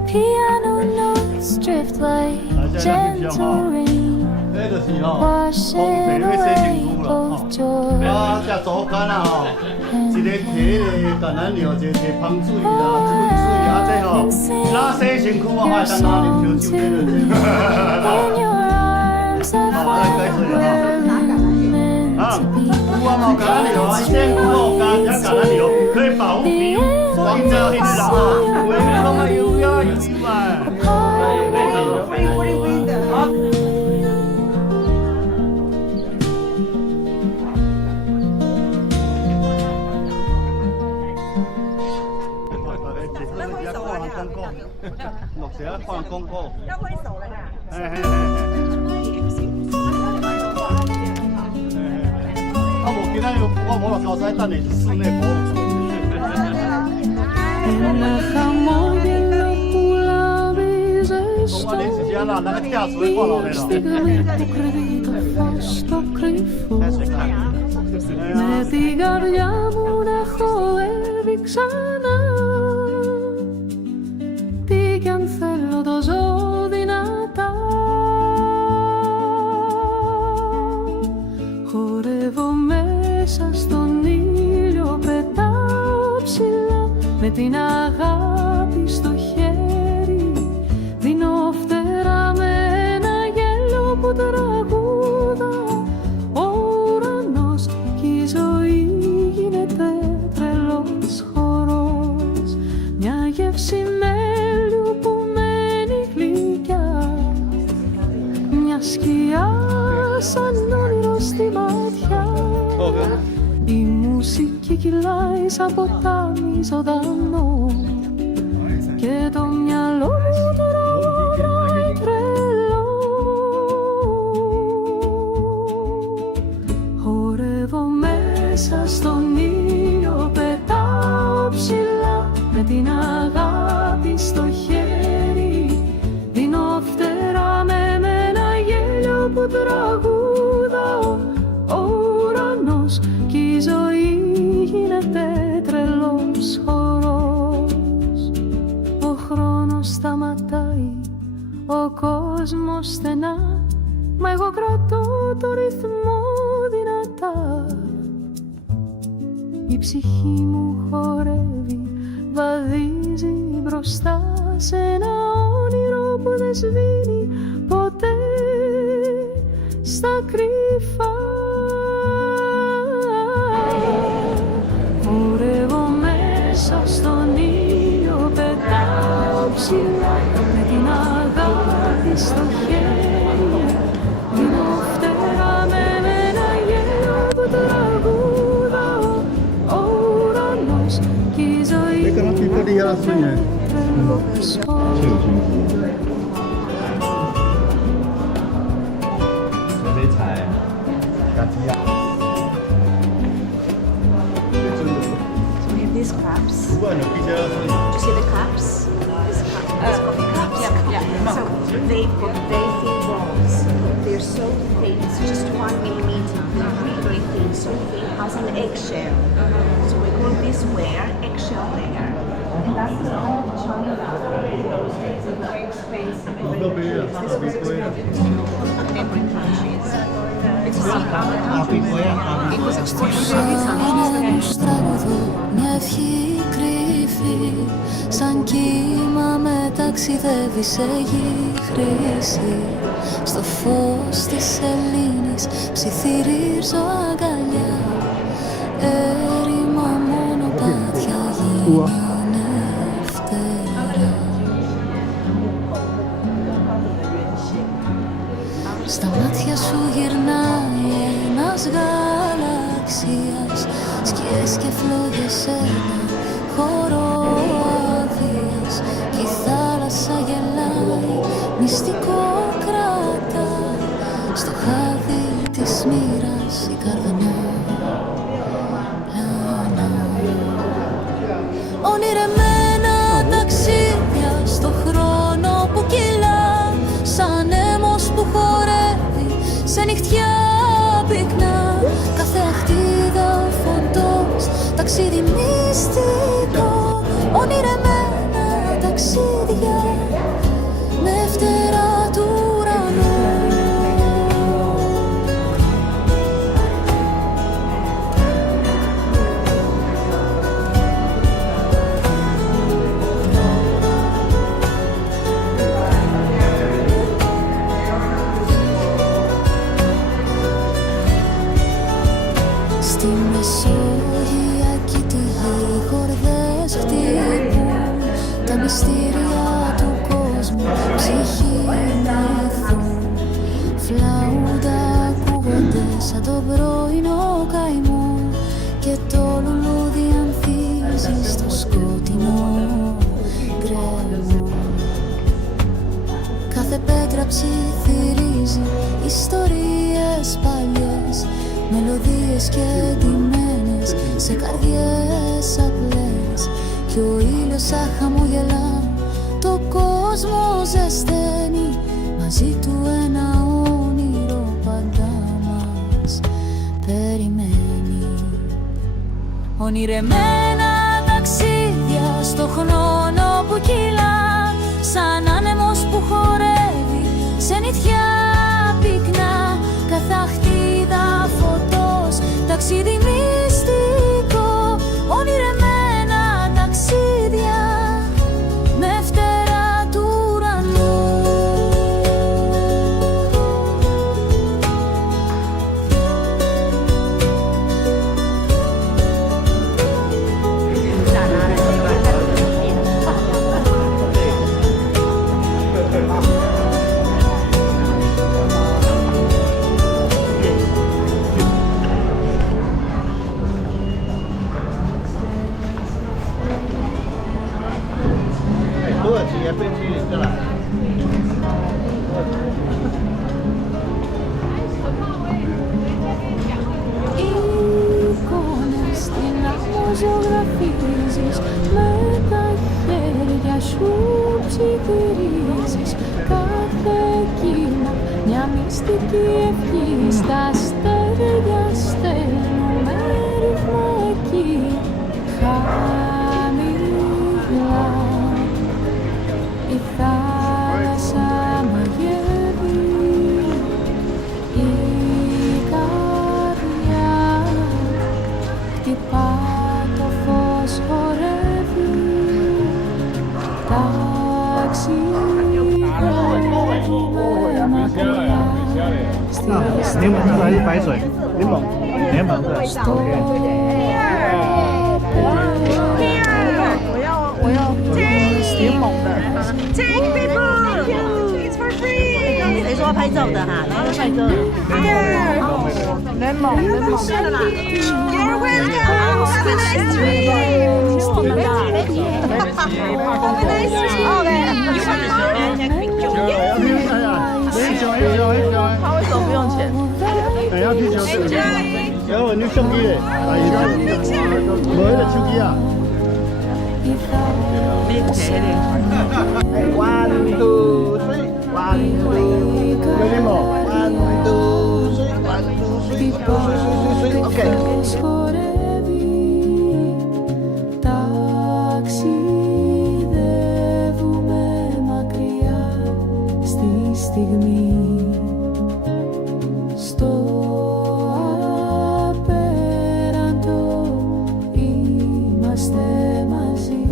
Piano notes drift like gentle rain, 那就是吼， washing away both joy 啊，只竹竿啊吼，一个提咧橄榄叶，一个提香水啦，水啊这吼，哪洗身躯我还当哪啉烧酒咧？ In your arms I find where I'm meant 啊， to be. 有啊，冇橄榄叶啊，以前有橄榄叶可以保护皮肤，所以这一直啦吼，每个人都嘛有呀有嘛。 落成一看廣告，一揮手啦嚇，啊無今仔我無落高山等你室內播。 Ένα χαμόγελο που λάβει 我 ζεστό. 你時間啦，那個跳水看落嚟咯。 Στιγμή που κρύβει το φως το κρυφό. Με την καρδιά μου να χορεύει ξανά. Τι κι αν θέλω το ζω δυνατά. Χορεύω μέσα στον ήλιο, πετάω ψηλά. Με την αγάπη στο χέρι δίνω φτερά με ένα γέλιο που τραγούδα. Ο ουρανός κι η ζωή γίνεται τρελός χορός. Μια γεύση μέλιου που μένει γλυκιά, μια σκιά σαν όνειρο στη ματιά. Η μουσική κυλάει σαν ποτάμι ζωντανό και το μυαλό μου τραγουδάει τρελό. Χορεύω μέσα στον ήλιο, πετάω ψηλά. Με την αγάπη στο χέρι δίνω φτερά με ένα γέλιο που τραγουδάω. Ο ουρανός κι η ζωή γίνεται τρελός χορός. Ο χρόνος σταματάει, ο κόσμος στενά, μα εγώ κρατώ το ρυθμό δυνατά. Η ψυχή μου χορεύει, βαδίζει μπροστά σε ένα όνειρο που δεν σβήνει ποτέ στα κρυφά. Χορεύω μέσα στον ήλιο, πετάω ψηλά. Με την αγάπη στο χέρι δίνω φτερά με ένα γέλιο που τραγουδάω. Ο ουρανός κι η ζωή Έκανα πιπορία, ας πούμε. τρελός χορός. called Daisy rolls. They're so thin, it's just 1 millimeter. They're really very thin, so thin, has an eggshell. So we call this ware eggshell ware. And that's the kind of China. It's very expensive. Neighboring countries. It's a μια ευχή κρύφη, σαν κύμα με ταξιδεύει σε γη χρήση. Στο φως της σελήνης ψιθυρίζω αγκαλιά, έρημα μονοπάτια γίνανε φτερά. Στα μάτια σου γυρνάει ένας γαλαξίας, σκιές και φλόγες σε ένα χώρο αδείας. Κι η θάλασσα γελάει, μυστικό κρατά, στο χάδι της μοίρας η καρδιά. Ονειρεμένα ταξίδια στο χρόνο που κυλά, σαν έμος που χορεύει σε νυχτιά πυκνά. Κάθε αχτίδα φωτός, ταξίδι μυστικό. Ονειρεμένα ταξίδια με φτερά του ουρανού. Στη μεσογειακή τη γη χορδές χτυπούν, τα μυστήρια του κόσμου ψυχή μυθούν. Φλάουντα ακούγονται σαν τον πρωινό καημό, και το λουλούδι ανθίζει στο σκοτεινό γκρεμό. Κάθε πέτρα ψιθυρίζει ιστορίες παλιές, μελωδίες και ντυμένες σε καρδιές απλές. Κι ο ήλιος σαν χαμογελά, το κόσμο ζεσταίνει, μαζί του ένα όνειρο πάντα μας περιμένει. Ονειρεμένα ταξίδια στο χρόνο που κυλά, σαν άνεμος που χορεύει σε νυχτιά πυκνά. Κάθε αχτίδα φωτός, ταξίδι μυστικό. Ονειρεμένα ταξίδια με φτερά του ουρανού. Εικόνες στην άμμο ζωγραφίζεις, με τα χέρια σου ψιθυρίζεις. Κάθε κύμα μια μυστική ευχή, στα αστέρια στέλνουμε ρυθμό εκεί. Χαμηλά η θάλασσα μαγεύει, η καρδιά χτυπά, το φως χορεύει. Ταξιδεύουμε μακριά柠檬还是白水？柠檬，柠檬的。我要柠檬的。Take people, it's for free. 谁说要拍照的哈？然后帅哥。柠檬是的啦。You're welcome. Have a nice trip. 是我们的。Have a nice trip. Okay. You want to take picture? 很喜欢，很喜欢，很喜欢。他为什么不用钱？哎呀，啤酒是。然后你相機咧，係冇喺度手機啊。咩車咧？ 1, 2, 3。Ταξιδεύουμε μακριά στη στιγμή, στο απέραντο είμαστε μαζί.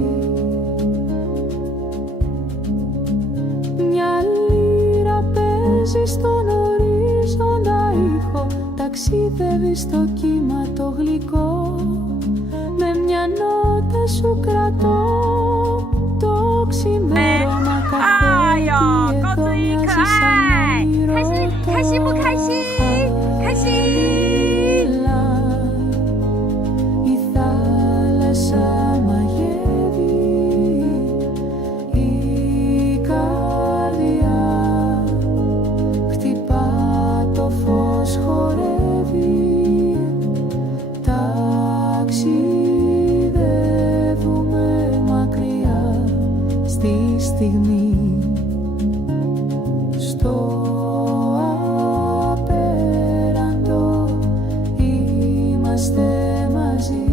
Μια λύρα παίζει στον ορίζοντα ήχο, ταξιδεύει στο κύμα το γλυκό, με μια νότα σου κρατώ το ξημέρωμα καφέ. Εδώ μοιάζει σαν όνειρο το χαμηλά. Η θάλασσα μαγεύει, η καρδιά χτυπά, το φως χορεύει. Ταξιδεύουμε μακριά στη στιγμή, στο απέραντο είμαστε μαζί.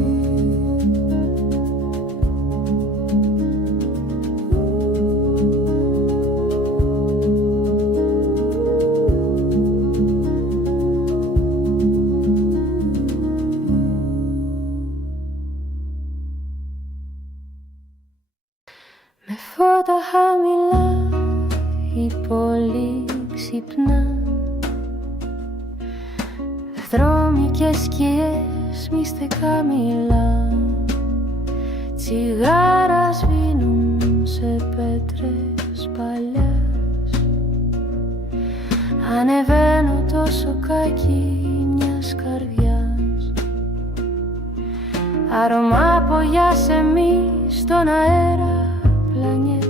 Με φώτα χαμηλά η πόλη ξυπνά, δρόμοι και σκιές μυστικά μιλά, τσιγάρα σβήνουν σε πέτρες παλιάς. Ανεβαίνω το σοκάκι μιας καρδιάς, άρωμα από γιασεμί στον αέρα πλανιέται,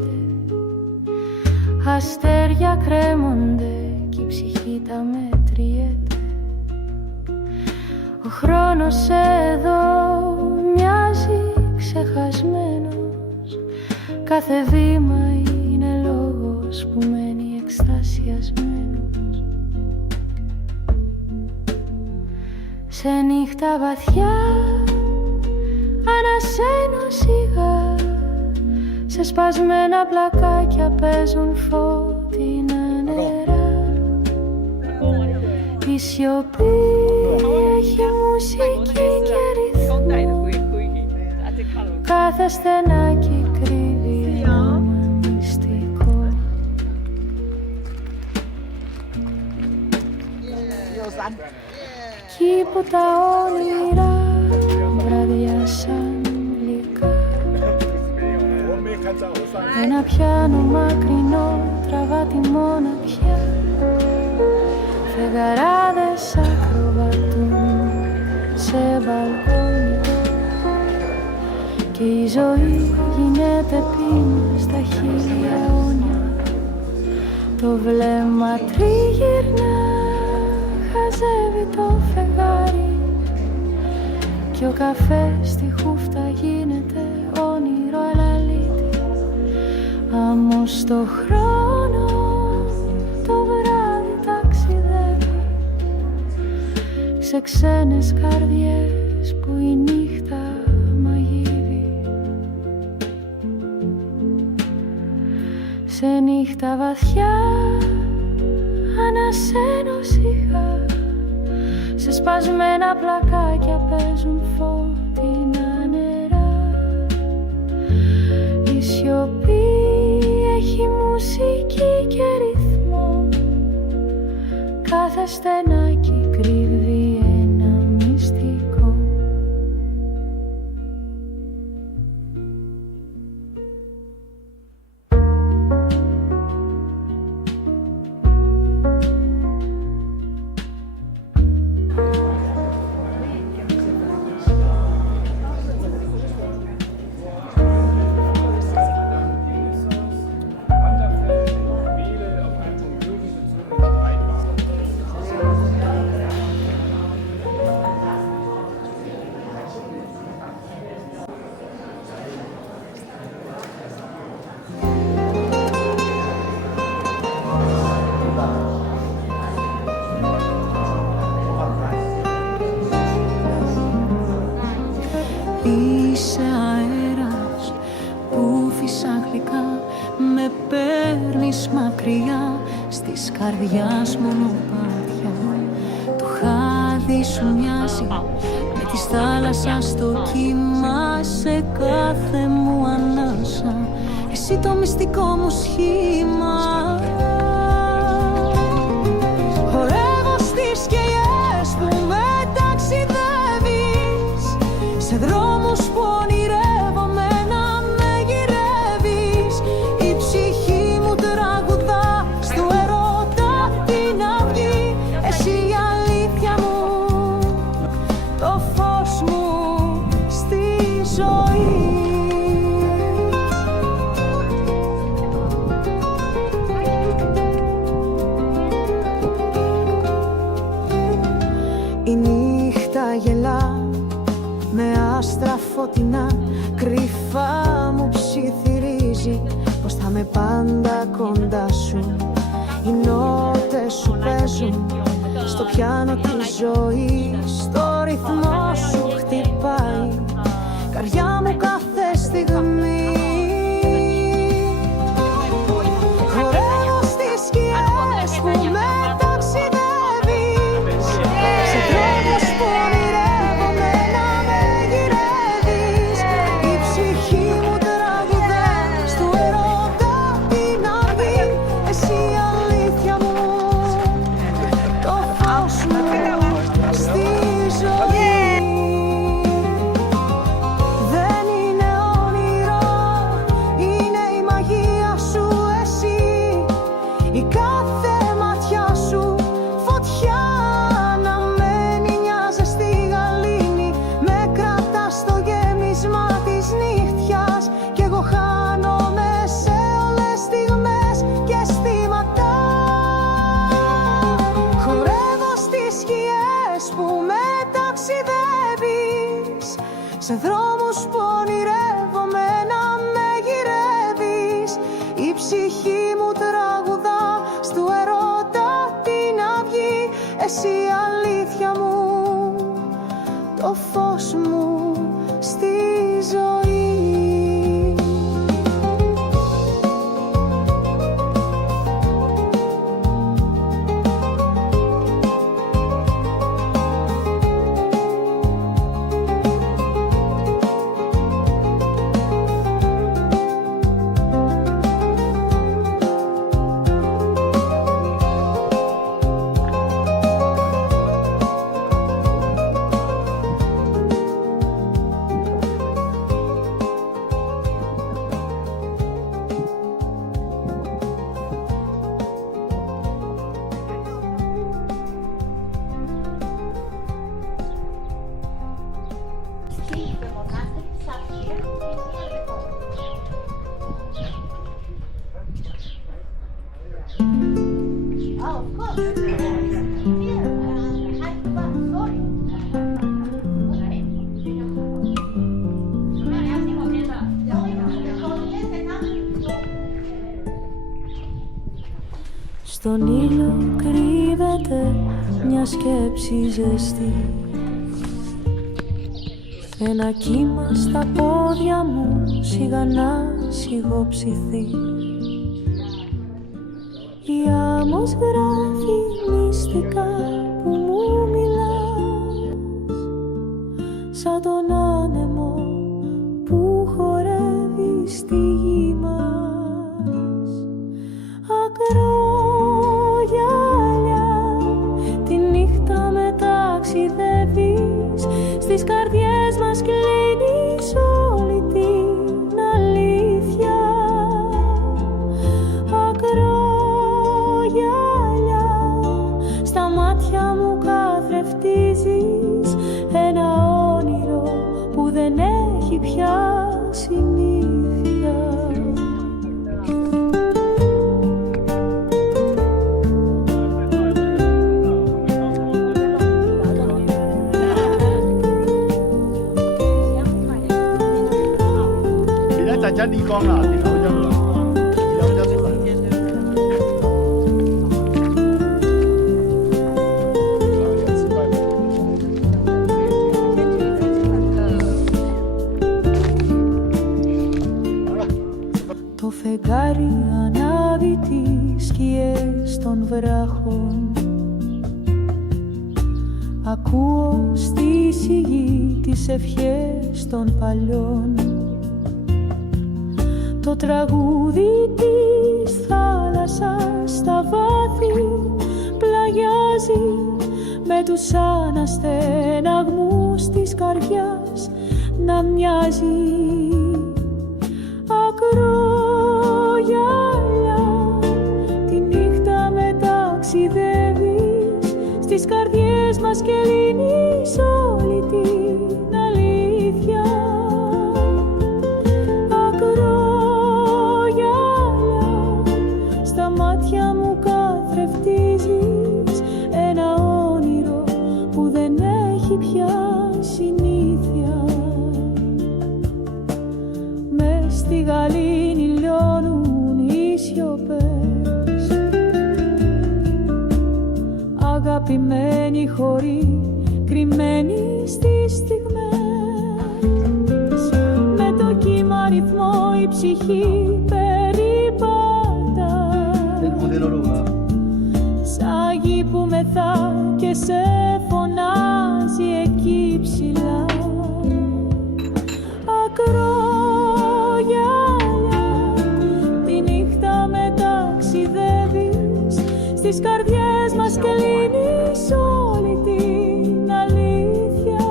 αστέρια κρέμονται κι η ψυχή τα μετριέται. Ο χρόνος εδώ μοιάζει ξεχασμένος, κάθε βήμα είναι λόγος που μένει εκστασιασμένος. Σε νύχτα βαθιά ανασένω σιγά, σε σπασμένα πλακάκια παίζουν φώτινα νερά. Η σιωπή έχει μουσική και ρυθμό, κάθε στενάκι κρύβει ένα μυστικό. Εκεί που τα όνειρα βραδιάσαν γλυκά, ένα πιάνο μακρινό τραβά τη μοναξιά, φεγγαράδες ακροβατούν σε μπαλκόνια και η ζωή γίνεται πίνα στα χίλια αιώνια. Το βλέμμα τριγυρνά, χαζεύει το φεγγάρι και ο καφές στη χούφτα γίνεται όνειρο αλαλίτη. Άμμο στο χρόνο το βράδυ ταξιδεύει σε ξένες καρδιές που η νύχτα μαγείρει. Σε νύχτα βαθιά ανασένω σιγά, σε σπασμένα πλακάκια παίζουν φώτινα νερά. Η σιωπή έχει μουσική και ρυθμό, κάθε στενάκι κρύβει ένα μυστικό. στις καρδιάς μονοπάτια. Το χάδι σου μοιάζει με της θάλασσας το κύμα σε κάθε μου ανάσα. Εσύ το μυστικό μου σχήμα. Χορεύω στις σκιές που με ταξιδεύεις, σε δρόμους που ονειρεύομαι να με γυρεύεις. Η ψυχή μου τραγουδά στο ερώτα την αυγή. Εσύ η αλήθεια μου, το φως μου στη ζωή. Η νύχτα γελά με άστρα φωτεινά, κρυφά μου ψιθυρίζει πως θα με πάντα κοντά σου. Οι νότες σου παίζουν στο πιάνο της ζωής, το ρυθμό σου χτυπάει καρδιά μου κάθε στιγμή. Χορεύω στις σκιές που με ταξιδεύεις, σε δρόμους που ονειρεύομαι να με γυρεύεις. Η ψυχή μου τραγουδά στο ερώτα την αυγή. Εσύ η αλήθεια μου, το φως μου στη ζωή. Δεν είναι όνειρο, είναι η μαγεία σου εσύ. Η κάθε ματιά σου φωτιά αναμένει μια ζεστή γαλήνη. Με κρατάς στο γέμισμα της νύχτιας κι εγώ χάνομαι σε όλες στιγμές και αισθήματα. Χορεύω στις σκιές που με ταξιδεύεις, σε δρόμους που ονειρεύομαι να με γυρεύεις. Η ψυχή μου τραγουδά στου ερώτα την αυγή. Εσύ η αλήθεια μου, το φως μου στη ζωή. Στον ήλιο κρύβεται μια σκέψη ζεστή. Ένα κύμα στα πόδια μου σιγανά σιγοψηθεί. Η άμμος γράφει μυστικά που μου μιλάς, σαν τον άνεμο που χορεύει στη γη μας. Ακρογιαλιά, τη νύχτα με ταξιδεύεις, στις καρδιές μας κλείνεις όλη την αλήθεια. Ακρογιαλιά, στα μάτια μου καθρεφτίζεις ένα όνειρο που δεν έχει πια συνήθεια.大家地光了，地头就了，地头就出来。 Το φεγγάρι ανάβει τις σκιές των βράχων. Ακούω στη σιγή τις ευχές των παλιών. Το τραγούδι της θάλασσας στα βάθη πλαγιάζει με τους αναστεναγμούς της καρδιάς να μοιάζει. Ακρογιαλιά τη νύχτα με ταξιδεύεις στις καρδιές μας και λύνεις όλη την αλήθεια. Ακρογιαλιά στα μάτια μου καθρεφτίζεις ένα όνειρο που δεν έχει πια συνήθεια. Μες στη γαλήνη λιώνουν οι σιωπές, αγαπημένοι χωρί κρυμμένοι στις στιγμές. Με το κύμα ρυθμό η ψυχή περιπατά σαν γη που μεθά και σε φωνάζει εκεί ψηλά. Ακρογιαλιά τη νύχτα με ταξιδεύεις στις καρδιές μας και λύνεις όλη την αλήθεια.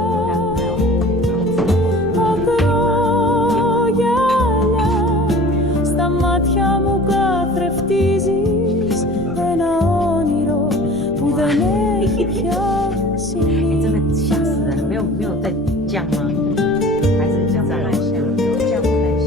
Ακρογιαλιά στα μάτια μου καθρεφτίζεις ένα όνειρο που δεν έχει πια συνήθεια. 真的吓死人，没有在降吗？还是降在降不太响。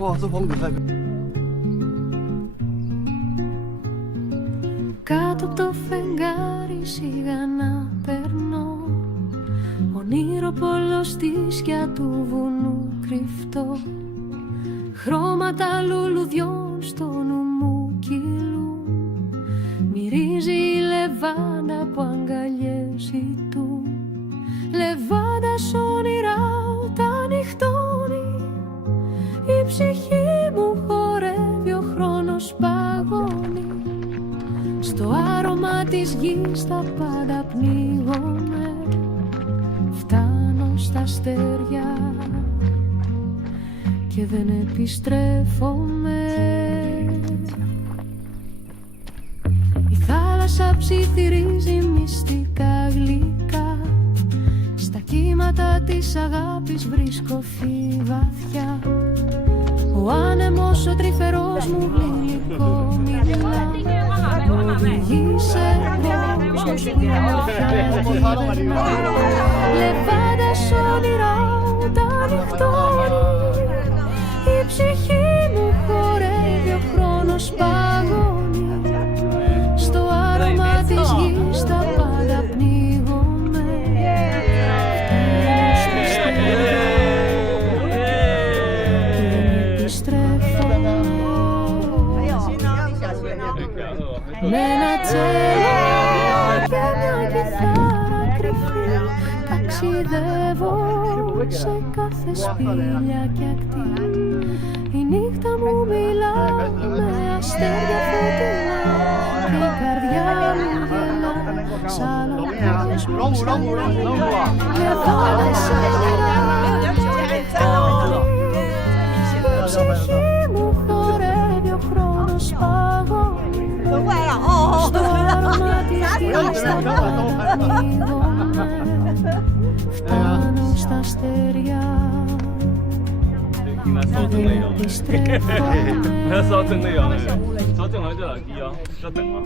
哇，这风景太漂亮。 Κάτω από το φεγγάρι σιγά να περνώ, ονείρο πολλό στη σκιά του βουνού κρυφτό. Χρώματα λουλουδιών στο νου μου κυλούν, μυρίζει η λεβάντα που αγκαλιές ζητούν. Λεβάντα σ' όνειρα όταν νυχτώνει, η ψυχή μου χορεύει, ο χρόνος παγώνει. Στο άρωμα της γης τα πάντα πνίγομαι, φτάνω στα αστέρια και δεν επιστρέφομαι. Η θάλασσα ψιθυρίζει μυστικά γλυκά, στα κύματα της αγάπης βρίσκω φύ βαθιά. Ο άνεμος ο τρυφερός μου γλυκό μιλά, οδηγήσε κόσμο στην ομορφιά γυρνά. Λεβάντα σ' όνειρα όταν νυχτώνει, η ψυχή μου χορεύει, ο χρόνος παγώνει. Στο άρωμα της γης τα πάντα πνίγομαι, με ένα τσέλο και μια κιθάρα κρυφή ταξιδεύω σε κάθε σπήλια και ακτή. Η νύχτα μου μιλά με αστέρια φωτεινά και η καρδιά μου γελά σ' άλλο κόσμο ξανά. Λεβάντα σ' όνειρα η ψυχή μου χορεύει, ο χρόνος παγώνει. Στο άρωμα της γης τα πάντα πνίγομαι, φτάνω στα αστέρια και δεν επιστρέφομαι. 收正呢樣嚟，收正喺度嚟啲啊，一定啊。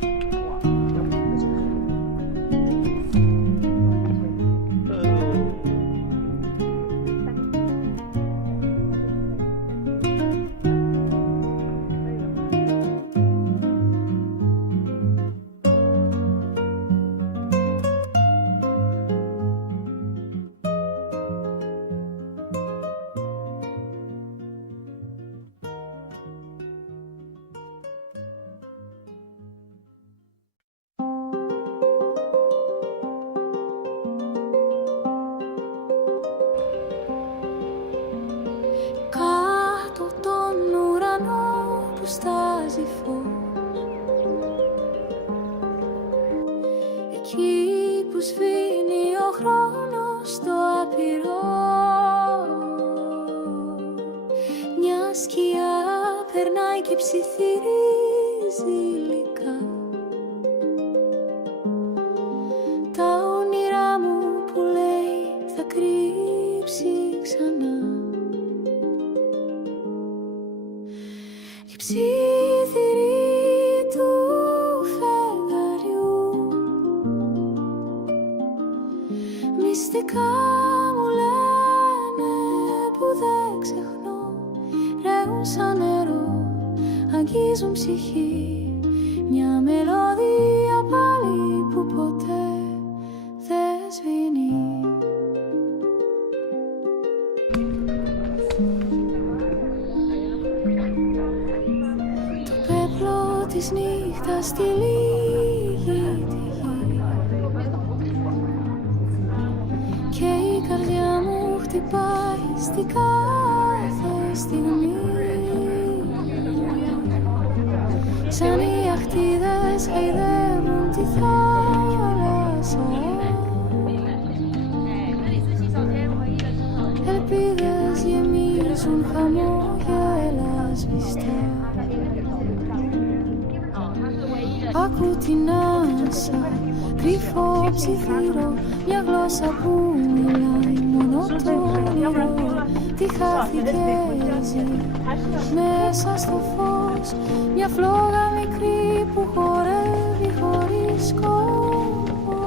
στάζει φως. Εκεί που σβήνει ο χρόνος στο άπειρο, μια σκιά περνάει και ψιθυρίζει υλικά. Τα όνειρά μου που λέει θα κρύψει ξανά. Η ψιθυρή του φεγγαριού μυστικά μου λένε που δεν ξεχνώ. Ρέουν σαν νερό, αγγίζουν ψυχή, μια μελωδία πάλι που ποτέ δεν σβήνει. Το πέπλο της νύχτας στη λίγη τη γη και η καρδιά μου χτυπάει στην κάθε στιγμή. Σαν οι αχτίδες χαϊδεύουν τη θάλασσα, ελπίδες γεμίζουν χαμόγελα σβηστά. Ακού την άσα, κρυφό ψιθύρο, μια γλώσσα που μιλάει μόνο το όνειρο. Τι χάθηκε ζει μέσα στο φως, μια φλόγα μικρή που χορεύει χωρίς σκοπό.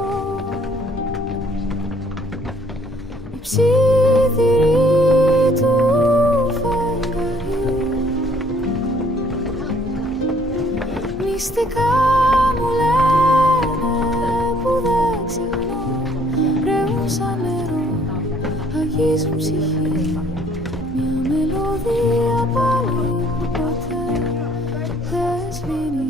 Η ψιθυρή του φεγγαριού μυστικά μου λένε που δεν ξεχνώ. Ρέουν σαν νερό, αγγίζουν ψυχή, μια μελωδία πάλι που ποτέ δεν σβήνει.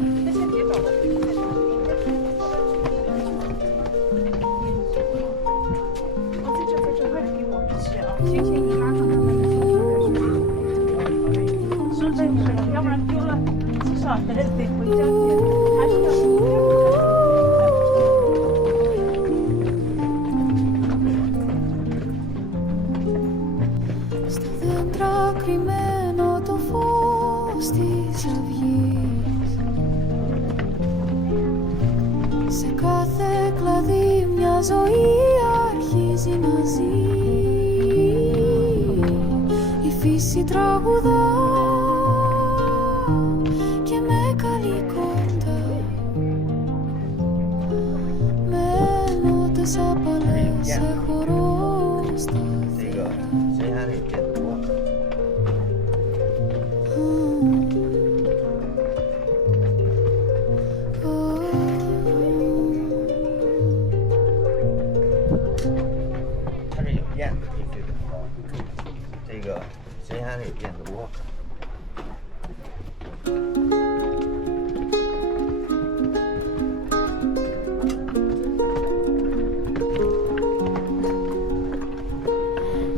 Στο δέντρα κρυμμένο το φως της αυγής, σε κάθε κλαδί μια ζωή αρχίζει να ζει. Η φύση τραγουδά και με καλεί κοντά, με νότες απαλές σε χορό σταθερά.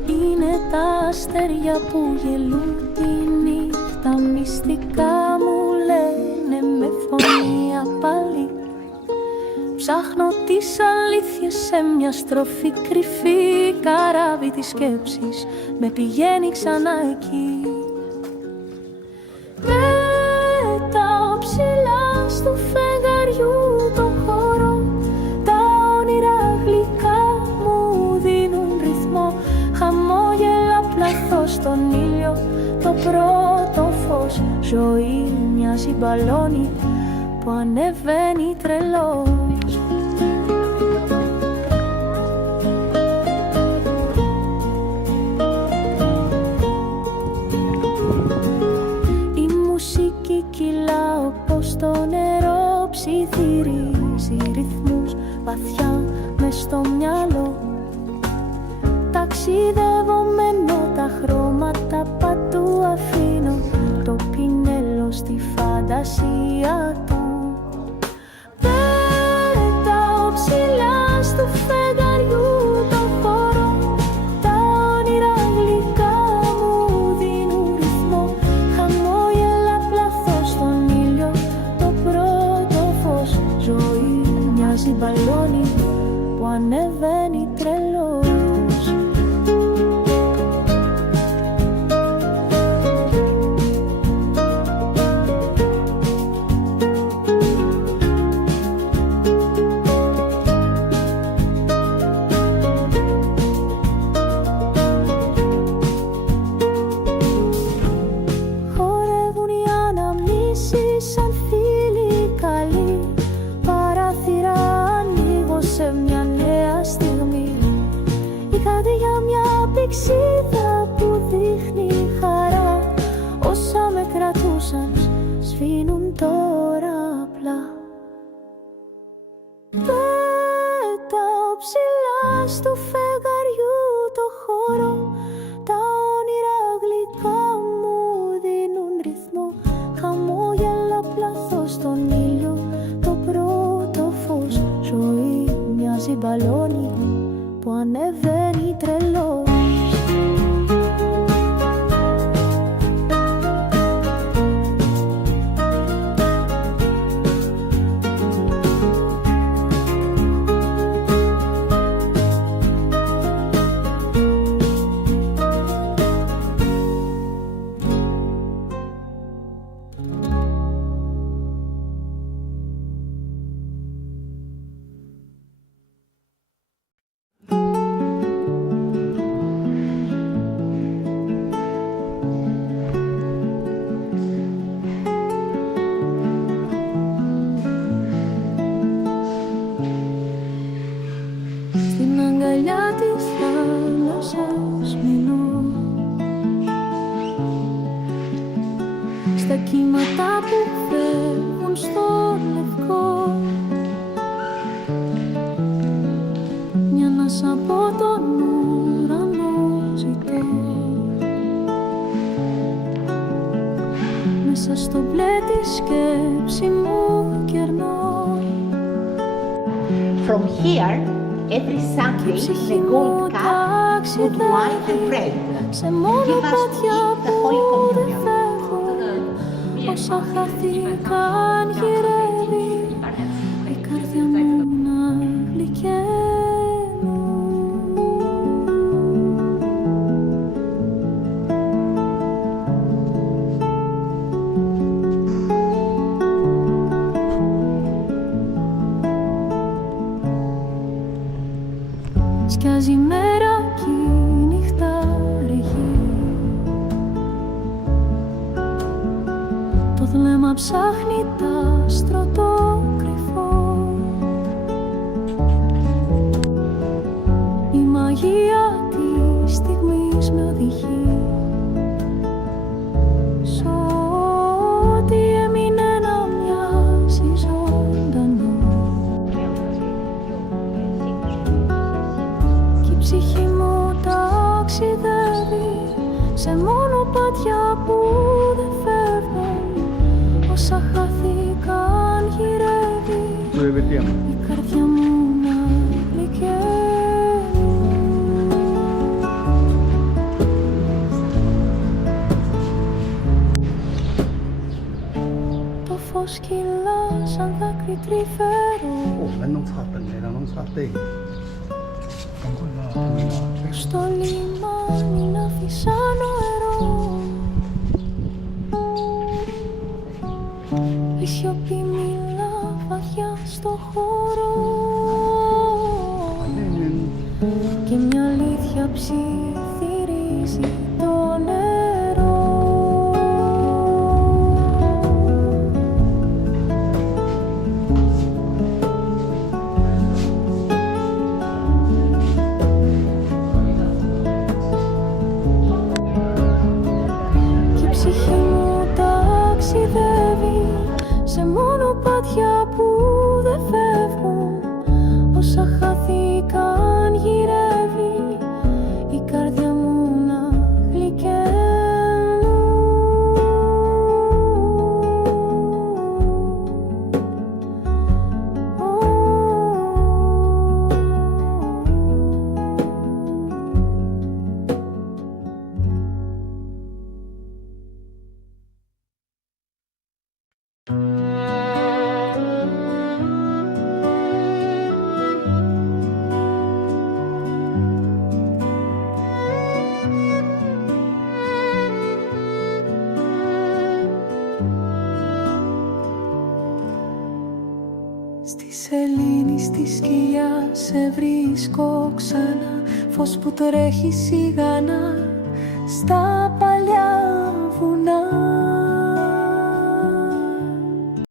Είναι τα αστέρια που γελούν τη νύχτα, μυστικά μου λένε με φωνή απαλή. Ψάχνω τις αλήθειες σε μια στροφή κρυφή, καράβι της σκέψης με πηγαίνει ξανά εκεί. Πετάω ψηλά στο φεγγαριού το χώρο, τα όνειρα γλυκά μου δίνουν ρυθμό. Χαμόγελα πλαθώ στον ήλιο, το πρώτο φως. Ζωή μοιάζει μπαλόνι που ανεβαίνει τρελός. Η μουσική κυλά όπως το νερό, ψιθυρίζει ρυθμούς βαθιά μες στο μυαλό. Ταξιδεύω με νότα χρώματα παντού, αφήνω το πινέλο στη φαντασία του. Πετάω ψηλά στο φεγγαριού το χώρο, τα όνειρα γλυκά μου δίνουν ρυθμό. Χαμόγελα πλαθώ πλαθώ στον ήλιο το πρώτο φως. Ζωή μοιάζει μπαλόνι που ανεβαίνει τρελός. Στην αγκαλιά της θάλασσας μείνω, στα κύματα που φεύγουν στο λευκό. Μια ανάσα από τον ουρανό ζητώ, μέσα στο μπλε τη σκέψη μου κερνώ. From here, every Sunday, the gold cup would wine and bread. Σε μόνο Give us to πάτια eat the που Holy δεν Communion. φεύγουν, όσα χαθήκαν γυρεύει η καρδιά μου να γλυκαίνω. Σκιάζει η μέρα κι η νύχτα ρηγεί, το βλέμμα ψάχνει τ' άστρο το κρυφό. Η μαγεία της στιγμής με οδηγεί σ' ό,τι έμεινε να μοιάζει ζωντανό. Κι η ψυχή μου ταξιδεύει σε μονοπάτια που δεν φεύγουν, όσα χάθηκαν γυρεύει η καρδιά μου να γλυκαίνει. Το φως κυλά σαν δάκρυ τρυφερό στο λιμάνι να αφήσα νερό. Η σιωπή μιλά βαθιά στο χώρο και μια αλήθεια ψιθυρίζει το νερό. Κι η ψυχή μου ταξιδεύει σε μονοπάτια που δεν φεύγουν, όσα χάθηκαν γυρεύει η καρδιά μου να γλυκαίνει. Στη σελήνη, στη σκιά σε βρίσκω ξανά, φως που τρέχει σιγανά στα παλιά βουνά.